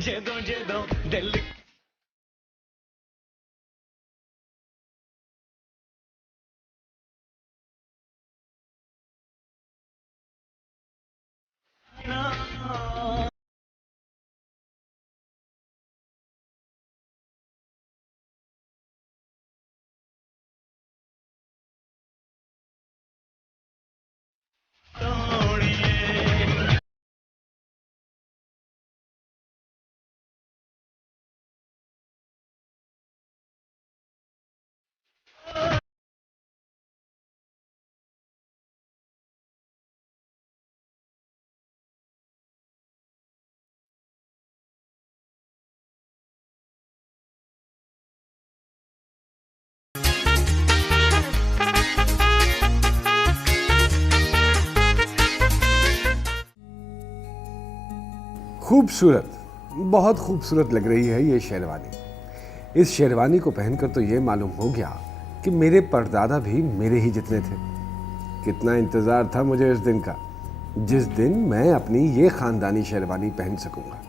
जेदों दिल खूबसूरत, बहुत खूबसूरत लग रही है ये शेरवानी। इस शेरवानी को पहनकर तो ये मालूम हो गया कि मेरे परदादा भी मेरे ही जितने थे। कितना इंतजार था मुझे इस दिन का, जिस दिन मैं अपनी ये खानदानी शेरवानी पहन सकूंगा।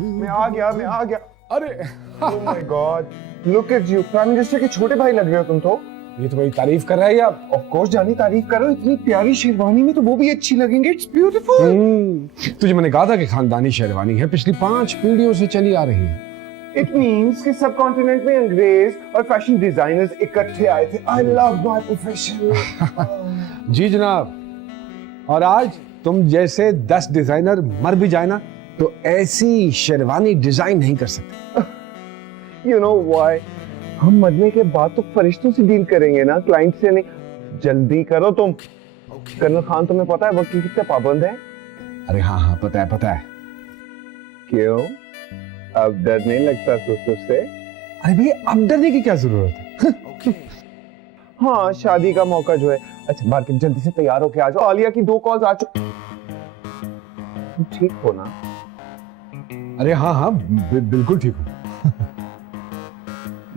मैं आ गया। अरे oh my God, look at you, prime minister के छोटे भाई लग रहे हो तुम तो। ये तो बड़ी तारीफ कर रहा है आप। ऑफ कोर्स जानी तारीफ करो, इतनी प्यारी शेरवानी में तो वो भी अच्छी लगेंगे। It's beautiful. तुझे मैंने कहा था कि खानदानी शेरवानी है, पिछली 5 पीढ़ियों से चली आ रही है। इट मींस कि सब कॉन्टिनेंट में अंग्रेज और फैशन डिजाइनर्स इकट्ठे आए थे। I love my profession. जी जनाब, और आज तुम जैसे 10 डिजाइनर मर भी जाए ना तो ऐसी शेरवानी डिजाइन नहीं कर सकते। You know why? हम मरने के बाद तो फरिश्तों से डील करेंगे ना, क्लाइंट से नहीं। जल्दी करो तुम। कर्नल खान, तुम्हें पता है वक्त की कितना पाबंद है? अरे हाँ पता है। क्यों, अब डर नहीं लगता ससुर से? अरे भैया, अब डरने की क्या जरूरत है? हाँ, शादी का मौका जो है। अच्छा मार्केट, जल्दी से तैयार होके आ जाओ। आलिया की 2 कॉल्स आ चुकी। तुम ठीक हो ना? अरे हाँ बिल्कुल ठीक हूँ।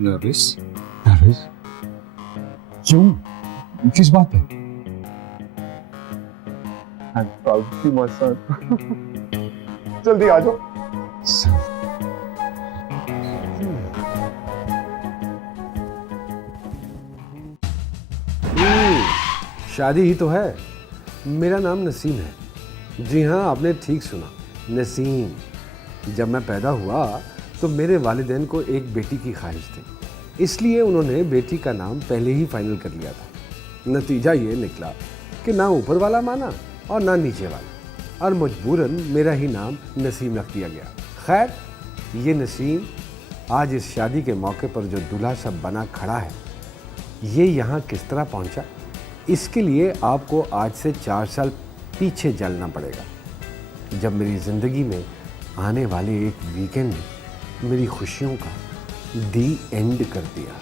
नर्वस? क्यों, किस बात पे? I'm proud to see my son. जल्दी आ जाओ। शादी ही तो है। मेरा नाम नसीम है। जी हाँ, आपने ठीक सुना, नसीम। जब मैं पैदा हुआ तो मेरे वालिदैन को एक बेटी की ख्वाहिश थी, इसलिए उन्होंने बेटी का नाम पहले ही फाइनल कर लिया था। नतीजा ये निकला कि ना ऊपर वाला माना और ना नीचे वाला, और मजबूरन मेरा ही नाम नसीम रख दिया गया। खैर, ये नसीम आज इस शादी के मौके पर जो दूल्हा सब बना खड़ा है, ये यहाँ किस तरह पहुँचा, इसके लिए आपको आज से 4 साल पीछे चलना पड़ेगा, जब मेरी ज़िंदगी में आने वाले एक वीकेंड ने मेरी खुशियों का दी एंड कर दिया।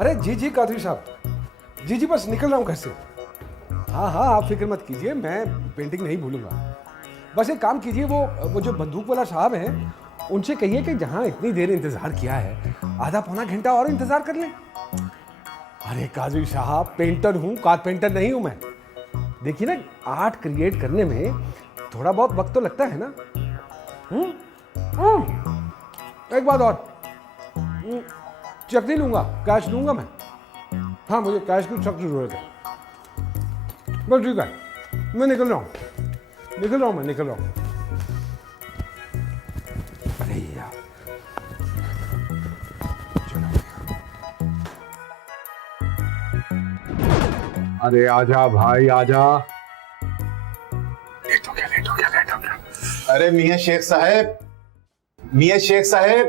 अरे जी कादरी साहब, जी बस निकल रहा हूँ घर से। हाँ आप फिक्र मत कीजिए, मैं पेंटिंग नहीं भूलूंगा। बस एक काम कीजिए, वो जो बंदूक वाला साहब हैं, उनसे कहिए कि जहाँ इतनी देर इंतजार किया है, आधा पौना घंटा और इंतजार कर लें। अरे कादरी साहब, पेंटर हूँ, कारपेंटर नहीं हूँ मैं। देखिए ना, आर्ट क्रिएट करने में थोड़ा बहुत वक्त तो लगता है ना। एक बात और, चेक नहीं लूंगा, कैश लूंगा मैं। हाँ, मुझे कैश की सख्त जरूरत है। बस ठीक है, मैं निकल रहा हूँ। अरे यार, चलो। अरे आजा भाई, आजा। लेट हो गया। अरे मियां शेख साहब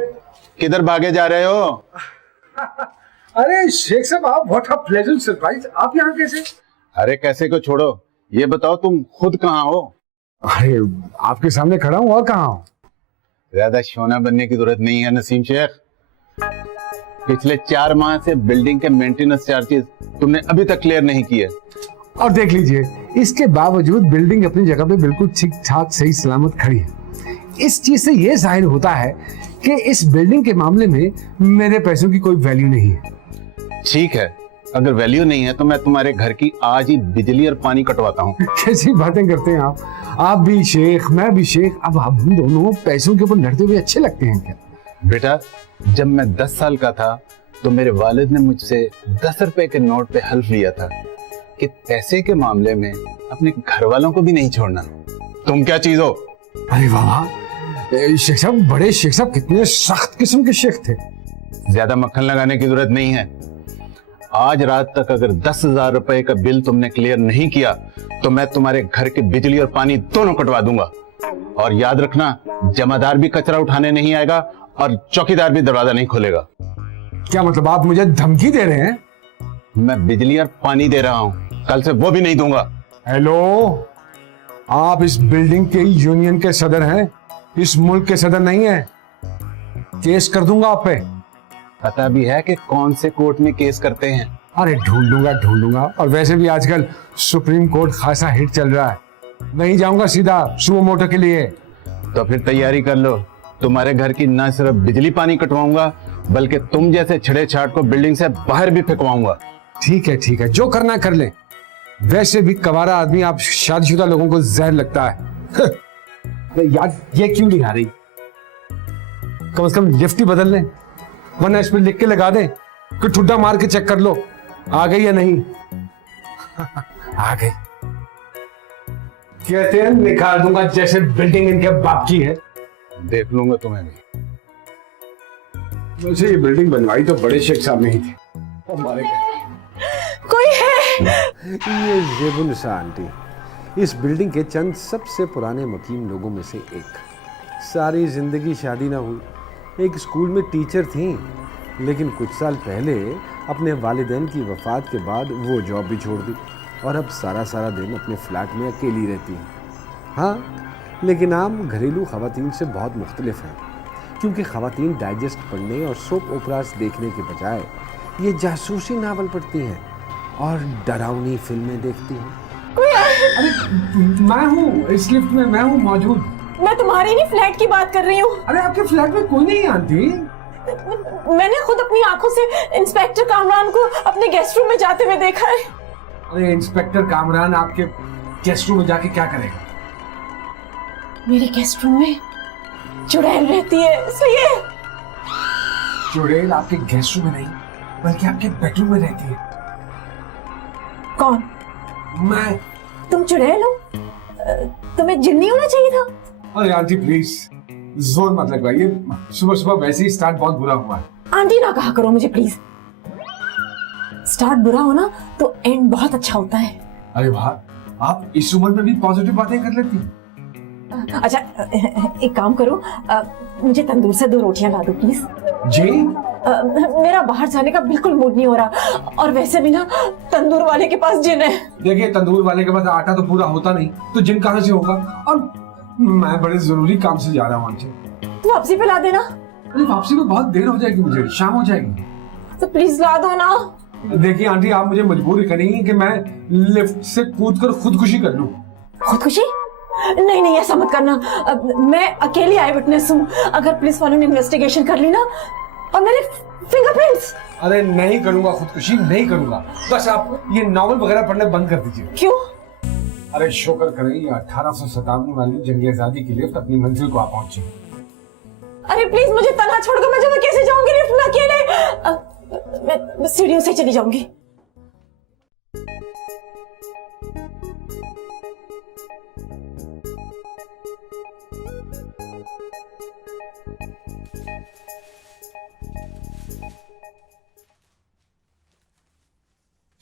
किधर भागे जा रहे हो? अरे शेख साहब, आप व्हाट अ प्लेजेंट सरप्राइज। आप यहाँ कैसे? अरे कैसे को छोड़ो, ये बताओ तुम खुद कहाँ हो? अरे आपके सामने खड़ा हूँ, और कहाँ हूँ? ज्यादा शोना बनने की जरूरत नहीं है नसीम शेख। पिछले 4 माह से बिल्डिंग के मेंटेनेंस चार्जेस तुमने अभी तक क्लियर नहीं किए। और देख लीजिए, इसके बावजूद बिल्डिंग अपनी जगह पे बिल्कुल ठीक ठाक सही सलामत खड़ी है। इस चीज से ये जाहिर होता है कि इस बिल्डिंग के मामले में मेरे पैसों की कोई वैल्यू नहीं है। ठीक है, अगर वैल्यू नहीं है तो मैं तुम्हारे घर की आज ही बिजली और पानी कटवाता हूँ। कैसी बातें करते हैं आप भी शेख, मैं भी शेख। अब हम दोनों पैसों के ऊपर लड़ते हुए अच्छे लगते हैं क्या? बेटा, जब मैं 10 साल का था तो मेरे वालिद ने मुझसे 10 रुपए के नोट पे हल्फ लिया था कि पैसे के मामले में अपने घर वालों को भी नहीं छोड़ना। तुम क्या चीज हो? अरे वाह, शेख साहब, बड़े शेख साहब, कितने सख्त किस्म के शेख थे। ज्यादा मक्खन लगाने की जरूरत नहीं है। आज रात तक अगर 10,000 रुपए का बिल तुमने क्लियर नहीं किया तो मैं तुम्हारे घर के बिजली और पानी दोनों कटवा दूंगा। और याद रखना, जमादार भी कचरा उठाने नहीं आएगा और चौकीदार भी दरवाजा नहीं खोलेगा। क्या मतलब, आप मुझे धमकी दे रहे हैं? मैं बिजली और पानी दे रहा हूं, कल से वो भी नहीं दूंगा। हेलो, आप इस बिल्डिंग के यूनियन के सदर हैं, इस मुल्क के सदर नहीं है। केस कर दूंगा आप पे। पता भी है कि कौन से कोर्ट में केस करते हैं? अरे ढूंढूंगा। और वैसे भी आजकल सुप्रीम कोर्ट खासा हिट चल रहा है। नहीं जाऊंगा सीधा सुमो मोटो के लिए। तो फिर तैयारी कर लो, तुम्हारे घर की न सिर्फ बिजली पानी कटवाऊंगा बल्कि तुम जैसे छड़े छाट को बिल्डिंग से बाहर भी फेंकवाऊंगा। ठीक है, जो करना कर ले। वैसे भी कवारा आदमी आप शादीशुदा लोगों को जहर लगता है। यार, ये क्यों नहीं आ रही? कम से कम लिफ्ट ही बदल लें, वरना इस पर लिख के लगा दे कि ठुड्डा मार के चेक कर लो आ गई या नहीं। आ गई। कहते हैं निकाल दूंगा जैसे बिल्डिंग इनके बाप की है। देख लूंगा तुम्हें भी। वैसे ये बिल्डिंग बनवाई तो बड़े शेख साहब ने ही थी। हमारे कोई है? ये जेबुनिसा आंटी, इस बिल्डिंग के चंद सबसे पुराने मुकीम लोगों में से एक। सारी जिंदगी शादी ना हुई, एक स्कूल में टीचर थी, लेकिन कुछ साल पहले अपने वालिदैन की वफ़ात के बाद वो जॉब भी छोड़ दी और अब सारा दिन अपने फ्लैट में अकेली रहती हैं। हाँ, लेकिन आम घरेलू ख़वातीन से बहुत मुख्तलिफ हैं, क्योंकि ख़वातीन डाइजेस्ट पढ़ने और सोप ओपरास देखने के बजाय ये जासूसी नावल पढ़ती हैं और डरावनी फिल्में देखती हैं। अरे मैं हूँ इस लिफ्ट में, मैं हूँ मौजूद। मैं तुम्हारे नहीं फ्लैट की बात कर रही हूँ। अरे आपके फ्लैट में कोई नहीं आती? मैंने खुद अपनी आंखों से इंस्पेक्टर कामरान को अपने गेस्ट रूम में जाते हुए देखा है। अरे इंस्पेक्टर कामरान आपके गेस्ट रूम में जाके क्या करेगा? मेरे गेस्ट रूम में चुड़ैल रहती है, इसलिए। चुड़ैल आपके गेस्ट रूम में नहीं बल्कि आपके बेडरूम में रहती है। कौन? मैं। तुम चुड़ैल हो? तुम्हें जिन्नी होना चाहिए था। अरे आंटी प्लीज जोर मत लगवाइए, सुबह वैसे ही स्टार्ट बहुत बुरा हुआ है। आंटी ना कहा करो मुझे प्लीज। स्टार्ट बुरा होना तो एंड बहुत अच्छा होता है। अरे वाह, आप इस उम्र में भी पॉजिटिव बातें कर लेती हैं। अच्छा, एक काम करो, मुझे तंदूर से 2 रोटियां ला दो प्लीज। जी? मेरा बाहर जाने का बिल्कुल मूड नहीं हो रहा, और वैसे भी ना तंदूर वाले के पास जिन है। देखिए, तंदूर वाले के पास आटा तो पूरा होता नहीं, तो जिन कहां से होगा? और मैं बड़े जरूरी काम से जा रहा हूँ आंटी। तो वापसी पे ला देना। अरे वापसी में बहुत देर हो जाएगी, मुझे शाम हो जाएगी। तो प्लीज ला दो ना। देखिए आंटी, आप मुझे मजबूर करेंगी कि मैं लिफ्ट से कूदकर खुदकुशी कर लूं। खुदकुशी? नहीं, ऐसा मत करना। मैं अकेली आई विटनेस हूँ। अगर पुलिस वालों ने इन्वेस्टिगेशन कर ली ना, और मेरे फिंगरप्रिंट्स। अरे नहीं करूंगा खुदकुशी, नहीं करूंगा। बस आप ये नॉवल वगैरह पढ़ना बंद कर दीजिए। क्यों? अरे शुक्र करें, ये 1857 वाली जंग आजादी की लिफ्ट अपनी मंजिल को आ पहुंची। अरे प्लीज मुझे तन्हा छोड़ दो। मैं कैसे जाऊंगी लिफ्ट में अकेले? मैं सीढ़ियों से चली जाऊंगी।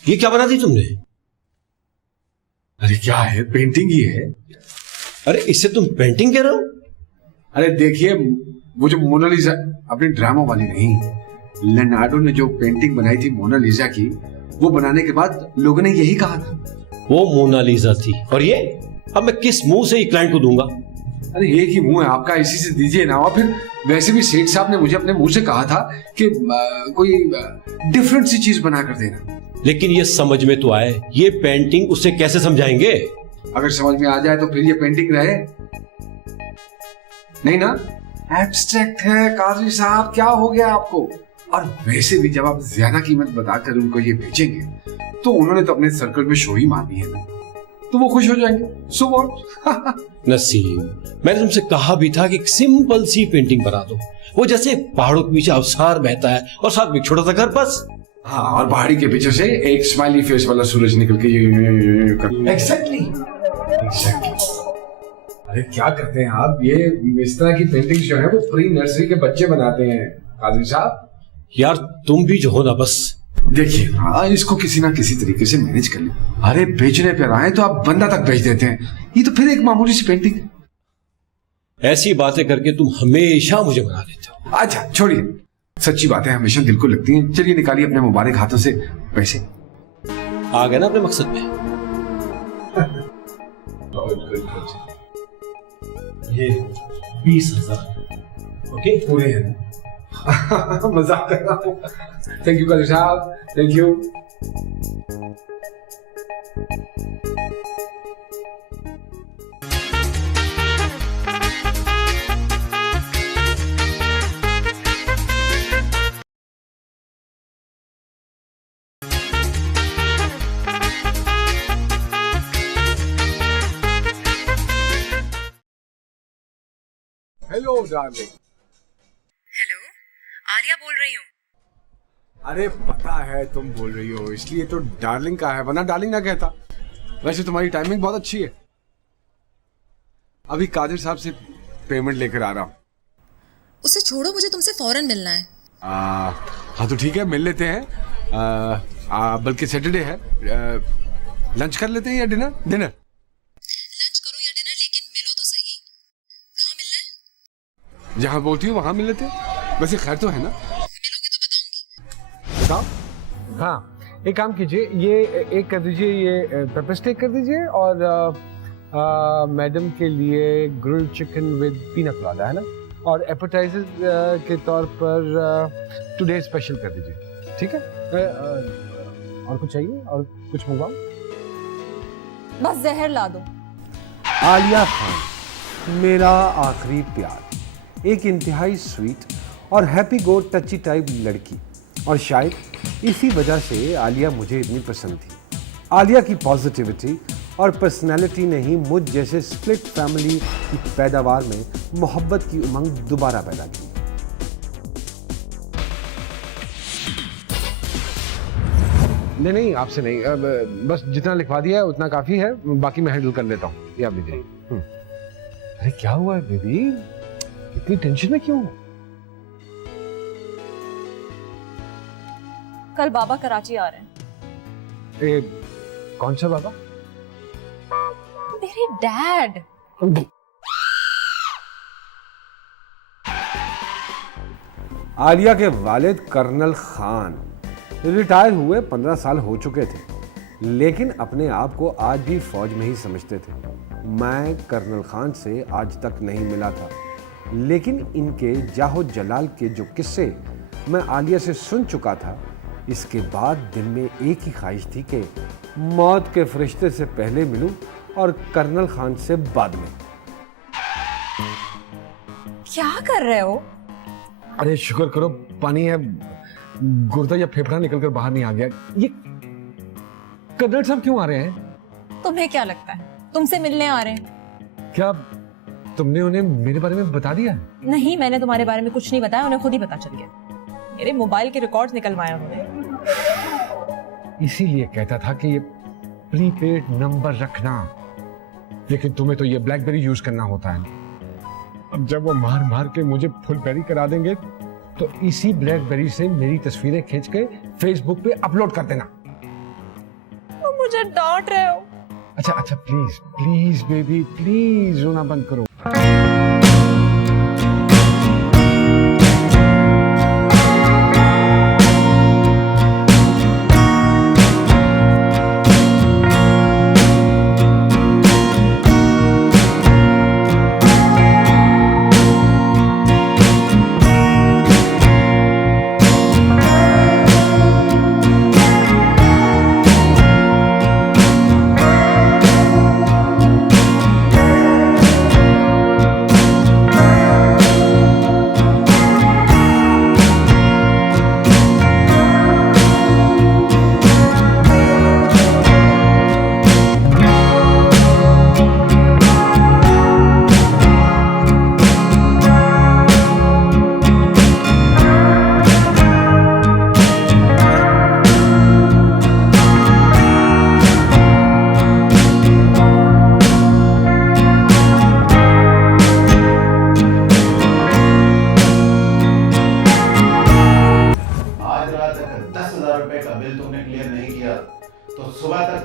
ये क्या बना दी तुमने? अरे क्या है, पेंटिंग ही है। अरे इससे तुम पेंटिंग कह रहे हो? अरे देखिए, वो जो मोनालिसा अपनी ड्रामा वाली नहीं, लियोनार्डो ने जो पेंटिंग बनाई थी मोनालिसा की, वो बनाने के बाद लोगों ने यही कहा था। वो मोनालिसा थी, और ये अब मैं किस मुंह से क्लाइंट को दूंगा? अरे एक ही मुंह है आपका, इसी से दीजिए ना। और फिर वैसे भी सेठ साहब ने मुझे अपने मुंह से कहा था कि कोई डिफरेंट सी चीज बना कर देना। लेकिन ये समझ में तो आए, ये पेंटिंग उसे कैसे समझाएंगे? अगर समझ में आ जाए तो फिर ये पेंटिंग रहे नहीं ना। एब्स्ट्रैक्ट है काजी साहब, क्या हो गया आपको? और वैसे भी जब आप ज्यादा कीमत बताकर उनको ये बेचेंगे तो उन्होंने तो अपने सर्कल में शो ही मारनी है ना, तो वो खुश हो जाएंगे। So what? नसीम, मैंने तुमसे कहा भी था कि एक सिंपल सी पेंटिंग बना दो, वो जैसे पहाड़ों के पीछे अवसार बहता है और साथ में एक छोटा सा घर, बस। हाँ, और पहाड़ी के पीछे से एक स्माइली फेस वाला सूरज निकल के एग्जैक्टली। अरे क्या करते हैं आप, ये इस तरह की पेंटिंग जो है वो प्री नर्सरी के बच्चे बनाते हैं काजी साहब। यार तुम भी जो हो ना, बस देखिए, हाँ, इसको किसी ना किसी तरीके से मैनेज कर ले। अरे बेचने पर आए तो आप बंदा तक बेच देते हैं, ये तो फिर एक मामूली सी पेंटिंग। ऐसी बातें करके तुम हमेशा मुझे बना लेते हो। अच्छा छोड़िए, सच्ची बातें हमेशा दिल को लगती हैं। चलिए निकालिए अपने मुबारक हाथों से पैसे। आ गए ना अपने मकसद में। ये 20,000 ओके पूरे हैं। मजाक कर रहा हूँ। थैंक यू काजी साहब, thank you. Hello darling. Hello, Alia बोल रही हूँ। अरे पता है तुम बोल रही हो, इसलिए तो डार्लिंग का है, वरना डार्लिंग ना कहता। वैसे तुम्हारी टाइमिंग बहुत अच्छी है। अभी कादिर साहब से पेमेंट लेकर आ रहा हूँ। उसे छोड़ो, मुझे तुमसे फौरन मिलना है। हाँ तो ठीक है, मिल लेते हैं। बल्कि सैटरडे है, लंच कर लेते हैं या डिनर? डिनर लंच करो या डिनर, लेकिन मिलो तो सही। कहाँ मिलना है? जहाँ बोलती हूँ वहाँ मिल लेते हैं। वैसे खैर तो है ना? मिलोगे तो बताऊंगी। बताओ। हाँ, एक काम कीजिए, ये एक कर दीजिए, ये पेपर स्टेक कर दीजिए, और मैडम के लिए grilled chicken with peanut colada, है ना? और एपेटाइजर के तौर पर टुडे स्पेशल कर दीजिए, ठीक है? और कुछ चाहिए? और कुछ मंगवाओ? बस जहर ला दो। आलिया खान, मेरा आखिरी प्यार, एक इंतहाई स्वीट और हैप्पी गो टची टाइप लड़की, और शायद इसी वजह से आलिया मुझे इतनी पसंद थी। आलिया की पॉजिटिविटी और पर्सनैलिटी ने ही मुझ जैसे स्प्लिट फैमिली की पैदावार में मोहब्बत की उमंग दोबारा पैदा की। नहीं, आपसे नहीं, बस जितना लिखवा दिया है उतना काफी है, बाकी मैं हैंडल कर लेता हूँ। ये आप लीजिए। अरे क्या हुआ है बेबी, इतनी टेंशन में क्यों? कल बाबा कराची आ रहे हैं। कौन सा बाबा? मेरे डैड। आलिया के वालिद कर्नल खान रिटायर हुए 15 साल हो चुके थे, लेकिन अपने आप को आज भी फौज में ही समझते थे। मैं कर्नल खान से आज तक नहीं मिला था, लेकिन इनके जाहो जलाल के जो किस्से मैं आलिया से सुन चुका था, इसके बाद दिल में एक ही ख्वाहिश थी कि मौत के फरिश्ते से पहले मिलूं और कर्नल खान से बाद में। क्या कर रहे हो? अरे शुक्र करो पानी है, गुर्दा या फेफड़ा निकलकर बाहर नहीं आ गया। ये कर्नल साहब क्यों आ रहे हैं? तुम्हें क्या लगता है तुमसे मिलने आ रहे हैं? क्या तुमने उन्हें मेरे बारे में बता दिया? नहीं, मैंने तुम्हारे बारे में कुछ नहीं बताया, उन्हें खुद ही पता चल गया। मेरे मोबाइल के रिकॉर्ड्स निकलवाए उन्होंने। इसीलिए कहता था कि ये प्रीपेड नंबर रखना, लेकिन तुम्हें तो ये ब्लैकबेरी यूज करना होता है। अब जब वो मार मार के मुझे फुलबेरी करा देंगे तो इसी ब्लैकबेरी से मेरी तस्वीरें खींच के फेसबुक पे अपलोड कर देना। तुम मुझे डांट रहे हो। अच्छा प्लीज प्लीज बेबी, प्लीज रोना बंद करो।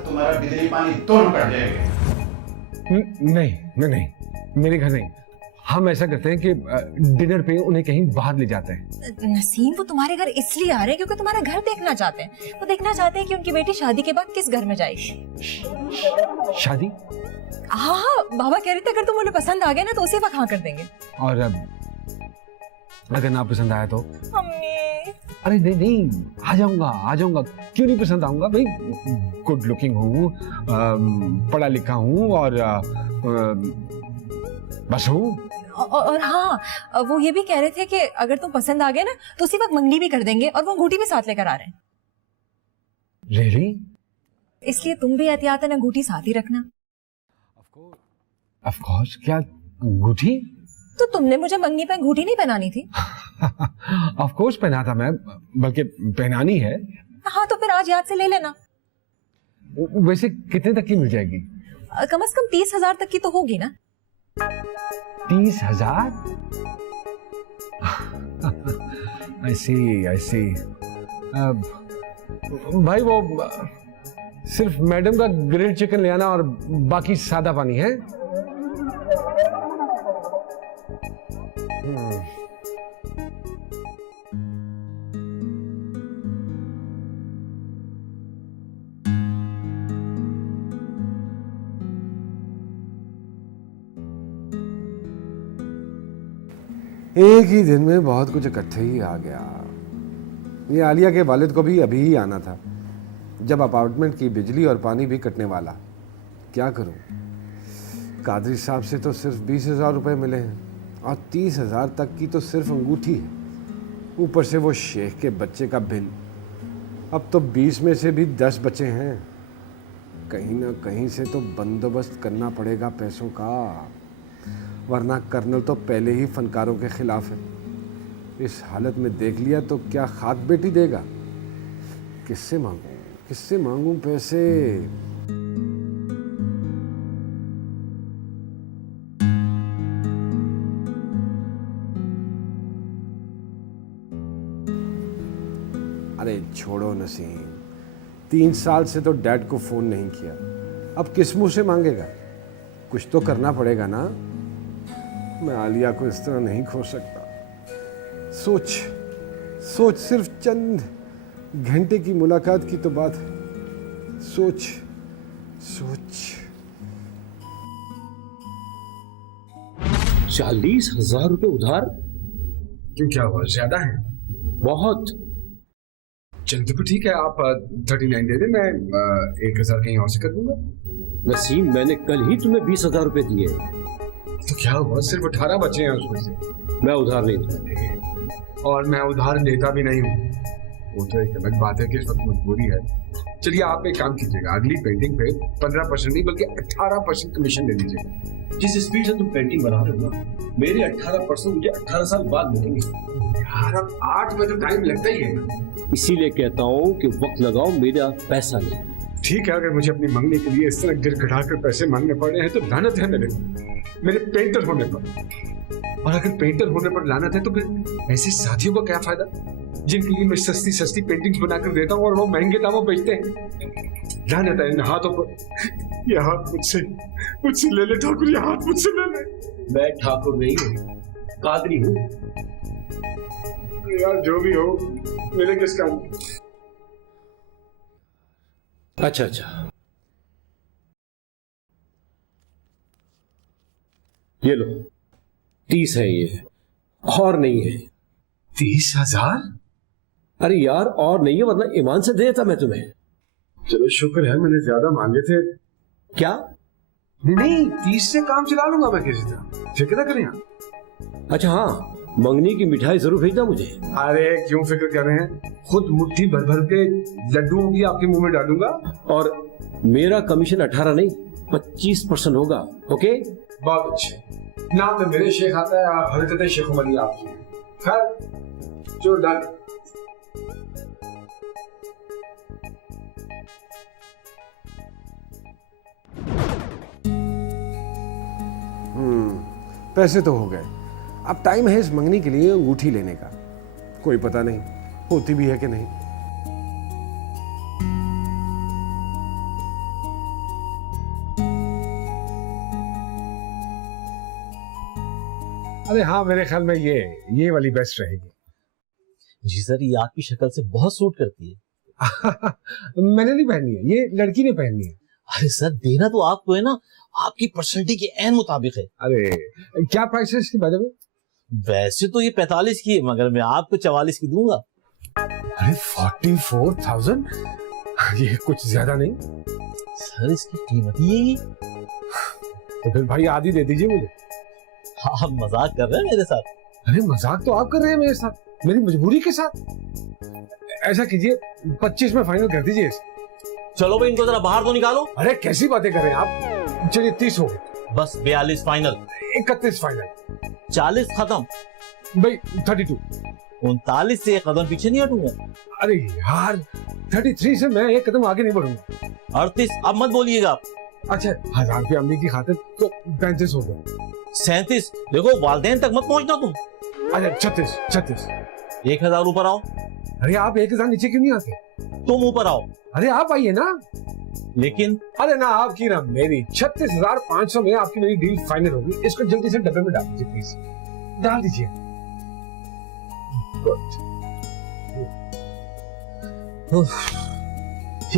तुम्हारा बिजली पानी दोनों कट जाएंगे। नहीं, मेरे घर नहीं। हम ऐसा करते हैं कि डिनर पे उन्हें कहीं बाहर ले जाते हैं। नसीम, वो तुम्हारे घर इसलिए आ रहे हैं क्योंकि तुम्हारा घर देखना चाहते हैं। वो देखना चाहते हैं कि उनकी बेटी शादी के बाद किस घर में जाएगी। शादी? हाँ, बाबा कह रहे थे अगर तुम उन्हें पसंद आ गए ना तो उसी वक्त हाँ कर देंगे। और अगर ना पसंद आया तो? मम्मी। अरे नहीं, आ जाऊंगा। क्यों नहीं पसंद आऊंगा भाई? गुड लुकिंग हूँ, पढ़ा लिखा हूँ और बस हूँ। और हाँ, वो ये भी कह रहे थे कि अगर तुम पसंद आ गए ना तो उसी वक्त मंगनी भी कर देंगे और वो अंगूठी भी साथ लेकर आ रहे हैं। Really? इसलिए तुम भी एहतियातन अंगूठी साथ ही रखना। Of course, क्या अंगूठी? तो तुमने मुझे मंगनी पे अंगूठी नहीं पहनानी थी? Of course पहना था मैं, बल्कि पहनानी है। हाँ, तो फिर आज याद से ले लेना। वैसे कितने तक की मिल जाएगी? कम से कम 30,000 तक की तो होगी ना। 30,000? I see. भाई वो सिर्फ मैडम का ग्रिल्ड चिकन ले आना और बाकी सादा पानी है। एक ही दिन में बहुत कुछ इकट्ठे ही आ गया। ये आलिया के वालिद को भी अभी ही आना था, जब अपार्टमेंट की बिजली और पानी भी कटने वाला। क्या करूं? कादरी साहब से तो सिर्फ 20,000 रुपए मिले हैं और 30,000 तक की तो सिर्फ अंगूठी है। ऊपर से वो शेख के बच्चे का बिल। अब तो 20 में से भी 10 बचे हैं। कहीं ना कहीं से तो बंदोबस्त करना पड़ेगा पैसों का, वरना कर्नल तो पहले ही फनकारों के खिलाफ है। इस हालत में देख लिया तो क्या खाक बेटी देगा? किससे मांगूं पैसे? अरे छोड़ो नसीम, 3 साल से तो डैड को फोन नहीं किया, अब किस मुंह से मांगेगा? कुछ तो करना पड़ेगा ना। मैं आलिया को इस तरह नहीं खो सकता। सोच सिर्फ चंद घंटे की मुलाकात की तो बात है। सोच 40,000 रुपए उधार? क्यों, क्या हुआ? ज्यादा है? बहुत। चल तो ठीक है, आप 39 दे दें, मैं 1,000 कहीं और से कर दूंगा। नसीम, मैंने कल ही तुम्हें 20,000 रुपए दिए। तो क्या हुआ? सिर्फ 18 बचे हैं उसमें से। मैं उधार नहीं दूंगा। और मैं उधार देता भी नहीं हूँ। वो तो एक अलग बात है कि इस वक्त मजबूरी है। चलिए आप एक काम कीजिएगा, अगली पेंटिंग पे 15% नहीं बल्कि 18% कमीशन दे दीजिएगा। जिस स्पीड से तुम पेंटिंग बना रहे हो ना, मेरे 18% मुझे 18 साल बाद मिलेंगे। यार अब 8 में तो टाइम लगता ही है। इसीलिए कहता हूँ कि वक्त लगाओ, मेरा पैसा नहीं। ठीक है, अगर मुझे अपनी मंगनी के लिए इस तरह गिड़गिड़ा कर पैसे मांगने पड़े हैं तो लानत है मेरे पेंटर होने पर। और अगर पेंटर होने पर लानत है तो फिर ऐसे साथियों का क्या फायदा जिनके लिए मैं सस्ती पेंटिंग्स बनाकर देता हूँ और वो महंगे दामों बेचते हैं। लानत है इन हाथों पर। ये हाथ मुझसे ले ले ठाकुर, ये हाथ मुझसे ले ले। मैं ठाकुर नहीं हूँ, कादरी हूँ। यार जो भी हो, मेरे किस काम? अच्छा, ये लो, 30 है ये, और नहीं है। 30,000? अरे यार, और नहीं है, वरना ईमान से दे देता मैं तुम्हें। चलो शुक्र है, मैंने ज्यादा मांगे थे। क्या? नहीं, 30 से काम चला लूंगा मैं किसी तरह, फिक्र ना करें आप। अच्छा हाँ, मंगनी की मिठाई जरूर भेजना मुझे। अरे क्यों फिक्र कर रहे हैं, खुद मुट्ठी भर भर के लड्डुओं की आपके मुंह में डालूंगा। और मेरा कमीशन 18 नहीं 25% होगा। ओके? बहुत अच्छे। नाम में मेरे शेख आता है, आप हरकतें शेख मली आपकी हैं। खैर जो डन। पैसे तो हो गए, अब टाइम है इस मंगनी के लिए अंगूठी लेने का। कोई पता नहीं होती भी है कि नहीं। अरे हाँ, मेरे ख्याल में ये वाली बेस्ट रहेगी। जी सर, ये आपकी शक्ल से बहुत सूट करती है। मैंने नहीं पहनी है, ये लड़की ने पहनी है। अरे सर, देना तो आपको है ना, आपकी पर्सनैलिटी के एन मुताबिक है। अरे क्या प्राइस है इसकी बारे में? वैसे तो ये 45 की है, मगर मैं आपको 44 की दूंगा। अरे 44,000, ये कुछ ज्यादा नहीं? सर, इसकी कीमत ही यही। तो फिर भाई आधी दे दीजिए मुझे। आप मजाक कर रहे हैं मेरे साथ? अरे मजाक तो आप कर रहे हैं मेरे साथ, मेरी मजबूरी के साथ। ऐसा कीजिए 25 में फाइनल कर दीजिए। चलो भाई, इनको जरा बाहर तो निकालो। अरे कैसी बातें कर रहे हैं आप? चलिए 30 हो गए। बस 42 फाइनल। 31 फाइनल। 40 खत्म। भाई 32। 39 से एक कदम पीछे नहीं हटूंगा। अरे यार 33 से मैं एक कदम आगे नहीं बढ़ूंगा। 38, अब मत बोलिएगा आप। अच्छा 1000 रुपये अम्मी की खातिर तो 35 हो गए। 37, देखो वालदेन तक मत पहुंचना तुम। अच्छा 36। 1000 ऊपर आओ। अरे आप 1000 नीचे क्यों नहीं आते? तुम ऊपर आओ। अरे आप आइए ना। लेकिन अरे ना आपकी ना मेरी 36,500 में आपकी मेरी डील फाइनल होगी। इसको जल्दी से डब्बे में डाल दीजिए प्लीज। डाल दीजिए।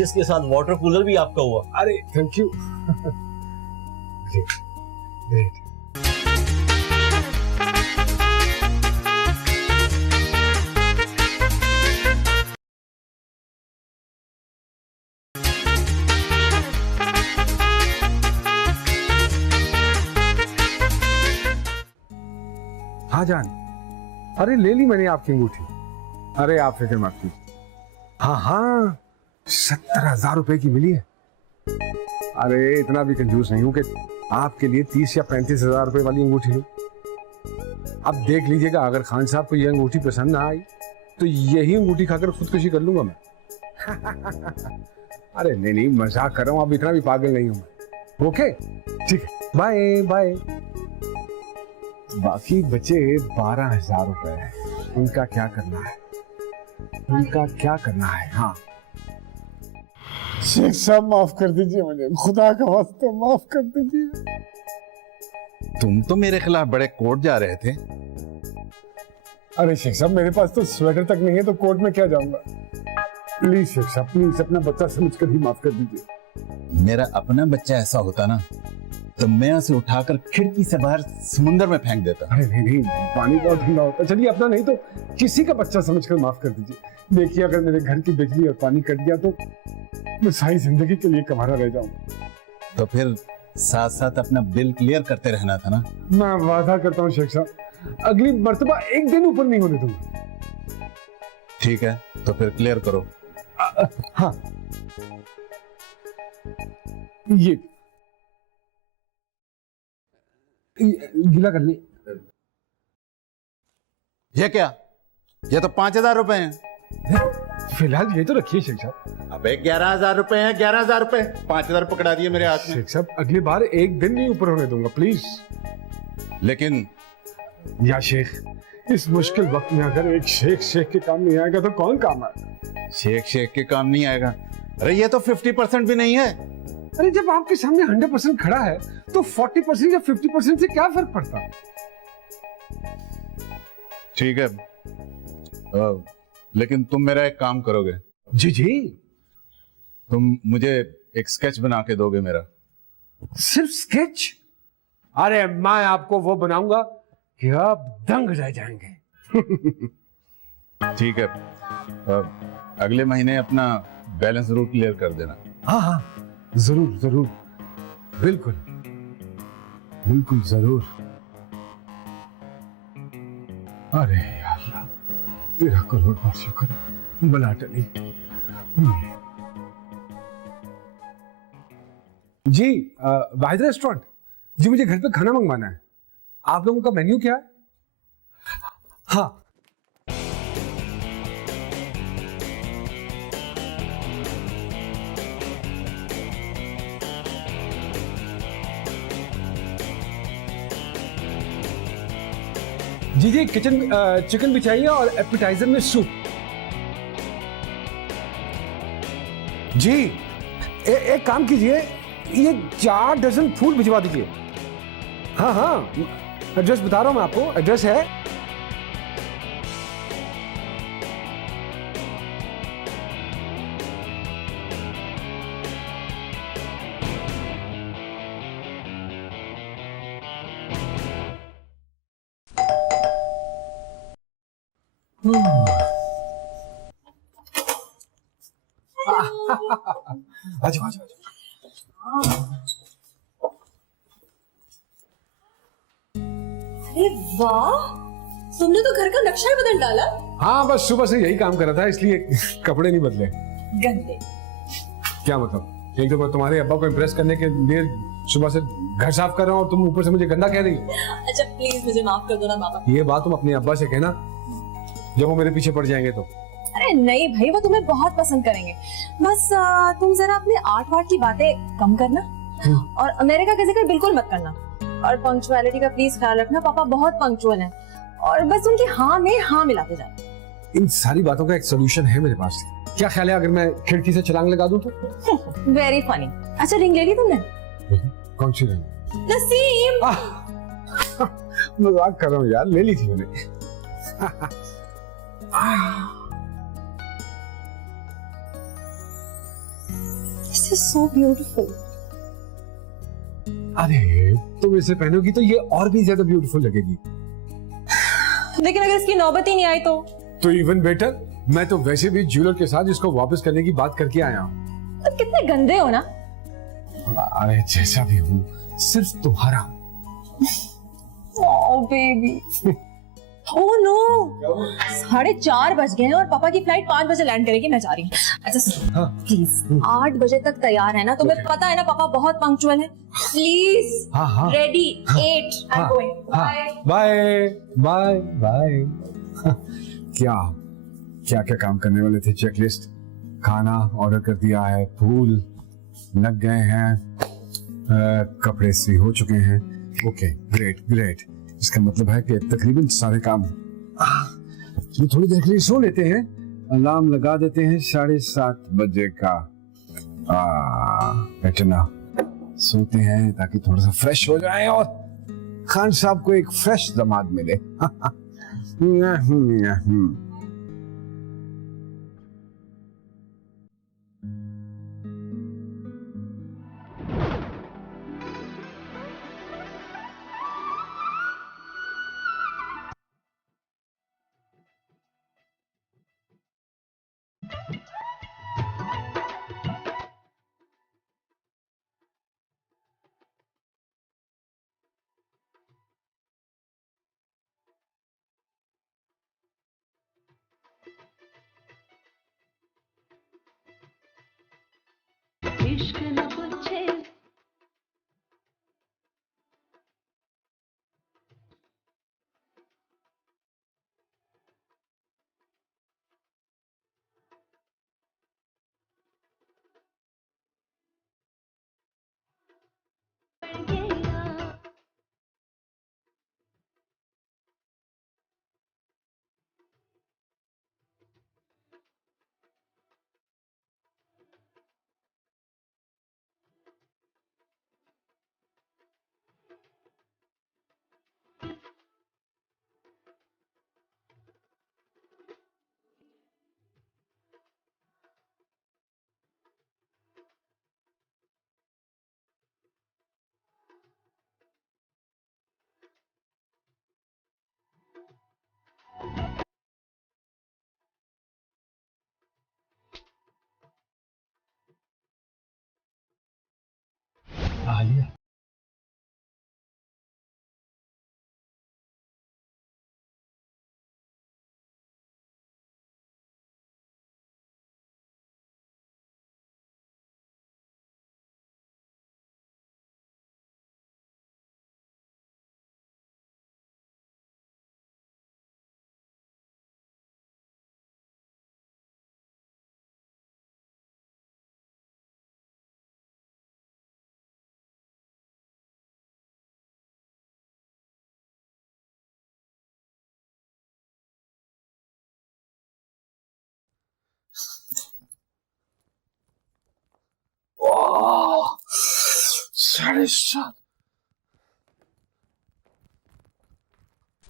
इसके साथ वाटर कूलर भी आपका हुआ। अरे थैंक यू। ग्रेट। हाँ जान, अरे ले ली मैंने आपकी अंगूठी। अरे आप फिक्र मत कीजिए। हाँ 70,000 रुपए की मिली है। अरे इतना भी कंजूस नहीं हूं कि आपके लिए 30 या 35,000 रुपए वाली अंगूठी लूं। अब देख लीजिएगा, अगर खान साहब को यह अंगूठी पसंद ना आई तो यही अंगूठी खाकर खुदकुशी कर लूंगा मैं। अरे नहीं मजाक कर रहा हूं, अब इतना भी पागल नहीं हूं मैं। ओके ठीक है, बाय बाय। बाकी बचे 12,000 रुपए, उनका क्या करना है? हाँ शेख साहब माफ कर दीजिए मुझे, खुदा का वास्ता माफ कर दीजिए। तुम तो मेरे खिलाफ बड़े कोर्ट जा रहे थे। अरे शेख साहब, मेरे पास तो स्वेटर तक नहीं है तो कोर्ट में क्या जाऊंगा। प्लीज शेख साहब, प्लीज अपना बच्चा समझकर ही माफ कर दीजिए। मेरा अपना बच्चा ऐसा होता ना तो मैं उसे उठाकर खिड़की से बाहर समुंदर में फेंक देता। अरे नहीं, पानी बहुत ठंडा होता है। चलिए अपना नहीं तो किसी का बच्चा समझकर माफ कर दीजिए। देखिए अगर मेरे घर की बिजली और पानी कट गया तो मैं सारी जिंदगी के लिए कमारा रह जाऊंगा। तो फिर साथ साथ अपना बिल क्लियर करते रहना था ना। मैं वादा करता हूँ शेख साहब, अगली मर्तबा एक दिन ऊपर नहीं होने दूंगा। ठीक है, तो फिर क्लियर करो। हाँ ये गीला कर ली। ये क्या? ये तो 5,000 रुपए हैं। फिलहाल ये तो रखिए शेख साहब। अबे 11,000 रुपए हैं, 11,000 रुपए। 5,000 पकड़ा दिए मेरे हाथ में। शेख साहब अगली बार एक दिन नहीं ऊपर होने दूंगा प्लीज। लेकिन या शेख, इस मुश्किल वक्त में अगर एक शेख के काम नहीं आएगा तो कौन काम आएगा? शेख के काम नहीं आएगा। अरे ये तो 50% भी नहीं है। अरे जब आपके सामने 100% खड़ा है तो 40% या 50% से क्या फर्क पड़ता है? ठीक है, लेकिन तुम मेरा एक काम करोगे। जी जी। तुम मुझे एक स्केच बना के दोगे मेरा। सिर्फ स्केच? अरे मैं आपको वो बनाऊंगा कि आप दंग रह जाएंगे। ठीक है, अगले महीने अपना बैलेंस जरूर क्लियर कर देना। हाँ जरूर जरूर, बिल्कुल बिल्कुल जरूर। अरे अल्लाह, तेरा करोड़ बार शुक्र, बला टली। जी वाहिद रेस्टोरेंट जी, मुझे घर पे खाना मंगवाना है। आप लोगों का मेन्यू क्या है? हाँ जी जी, चिकन भी चाहिए और एपेटाइजर में सूप। जी एक काम कीजिए, ये 4 डजन फूल भिजवा दीजिए। हाँ एड्रेस बता रहा हूँ मैं आपको, एड्रेस है आजा आजा आजा। अरे वाह, तुमने तो घर का नक्शा ही बदल डाला। हाँ बस सुबह से यही काम कर रहा था, इसलिए कपड़े नहीं बदले। गंदे। क्या मतलब? एक तो मैं तुम्हारे अब्बा को इम्प्रेस करने के लिए सुबह से घर साफ कर रहा हूँ और तुम ऊपर से मुझे गंदा कह रही हो। अच्छा प्लीज मुझे माफ कर दो ना पापा। ये बात तुम अपने अब्बा से कहना जब वो मेरे पीछे पड़ जाएंगे तो। अरे नहीं भाई, वो तुम्हें बहुत पसंद करेंगे। बस तुम जरा अपने आर्ट वार्ट की बातें कम करना और अमेरिका का जिक्र बिल्कुल मत करना। और पंक्चुअलिटी का प्लीज ख्याल रखना, पापा बहुत पंक्चुअल हैं और बस उनकी हाँ में हाँ मिलाते जाओ। इन सारी बातों का एक सोल्यूशन है मेरे पास। क्या ख्याल है अगर मैं खिड़की से छलांग लगा दूं तो? Very funny. अच्छा रिंग ले ली तुमने? कौन सी रही? नसीम। मजाक कर रहा हूँ यार, ले ली थी मैंने। This is so beautiful. अरे तुम इसे पहनोगी तो ये और भी ज्यादा ब्यूटीफुल लगेगी। लेकिन अगर इसकी नौबत ही नहीं आई तो इवन बेटर। मैं तो वैसे भी ज्वेलर के साथ इसको वापस करने की बात करके आया हूँ। तो कितने गंदे हो ना। अरे जैसा भी हूँ, सिर्फ तुम्हारा। ओह बेबी। ओह नो, 4:30 बज गए हैं और पापा की फ्लाइट 5 बजे लैंड करेगी। मैं जा रही हूँ। अच्छा प्लीज 8 बजे तक तैयार है ना? तुम्हें पता है ना पापा बहुत पंक्चुअल है। Please ready 8 I am going. Bye bye bye. क्या क्या क्या काम करने वाले थे? चेकलिस्ट, खाना ऑर्डर कर दिया है, फूल लग गए हैं, कपड़े इस्त्री हो चुके हैं। Okay great great. इसका मतलब है कि तकरीबन सारे काम। चलो थोड़ी देर के लिए सो लेते हैं। अलार्म लगा देते हैं 7:30 बजे का। इतना सोते हैं ताकि थोड़ा सा फ्रेश हो जाए और खान साहब को एक फ्रेश दामाद मिले। इश्क न पूछे आलिया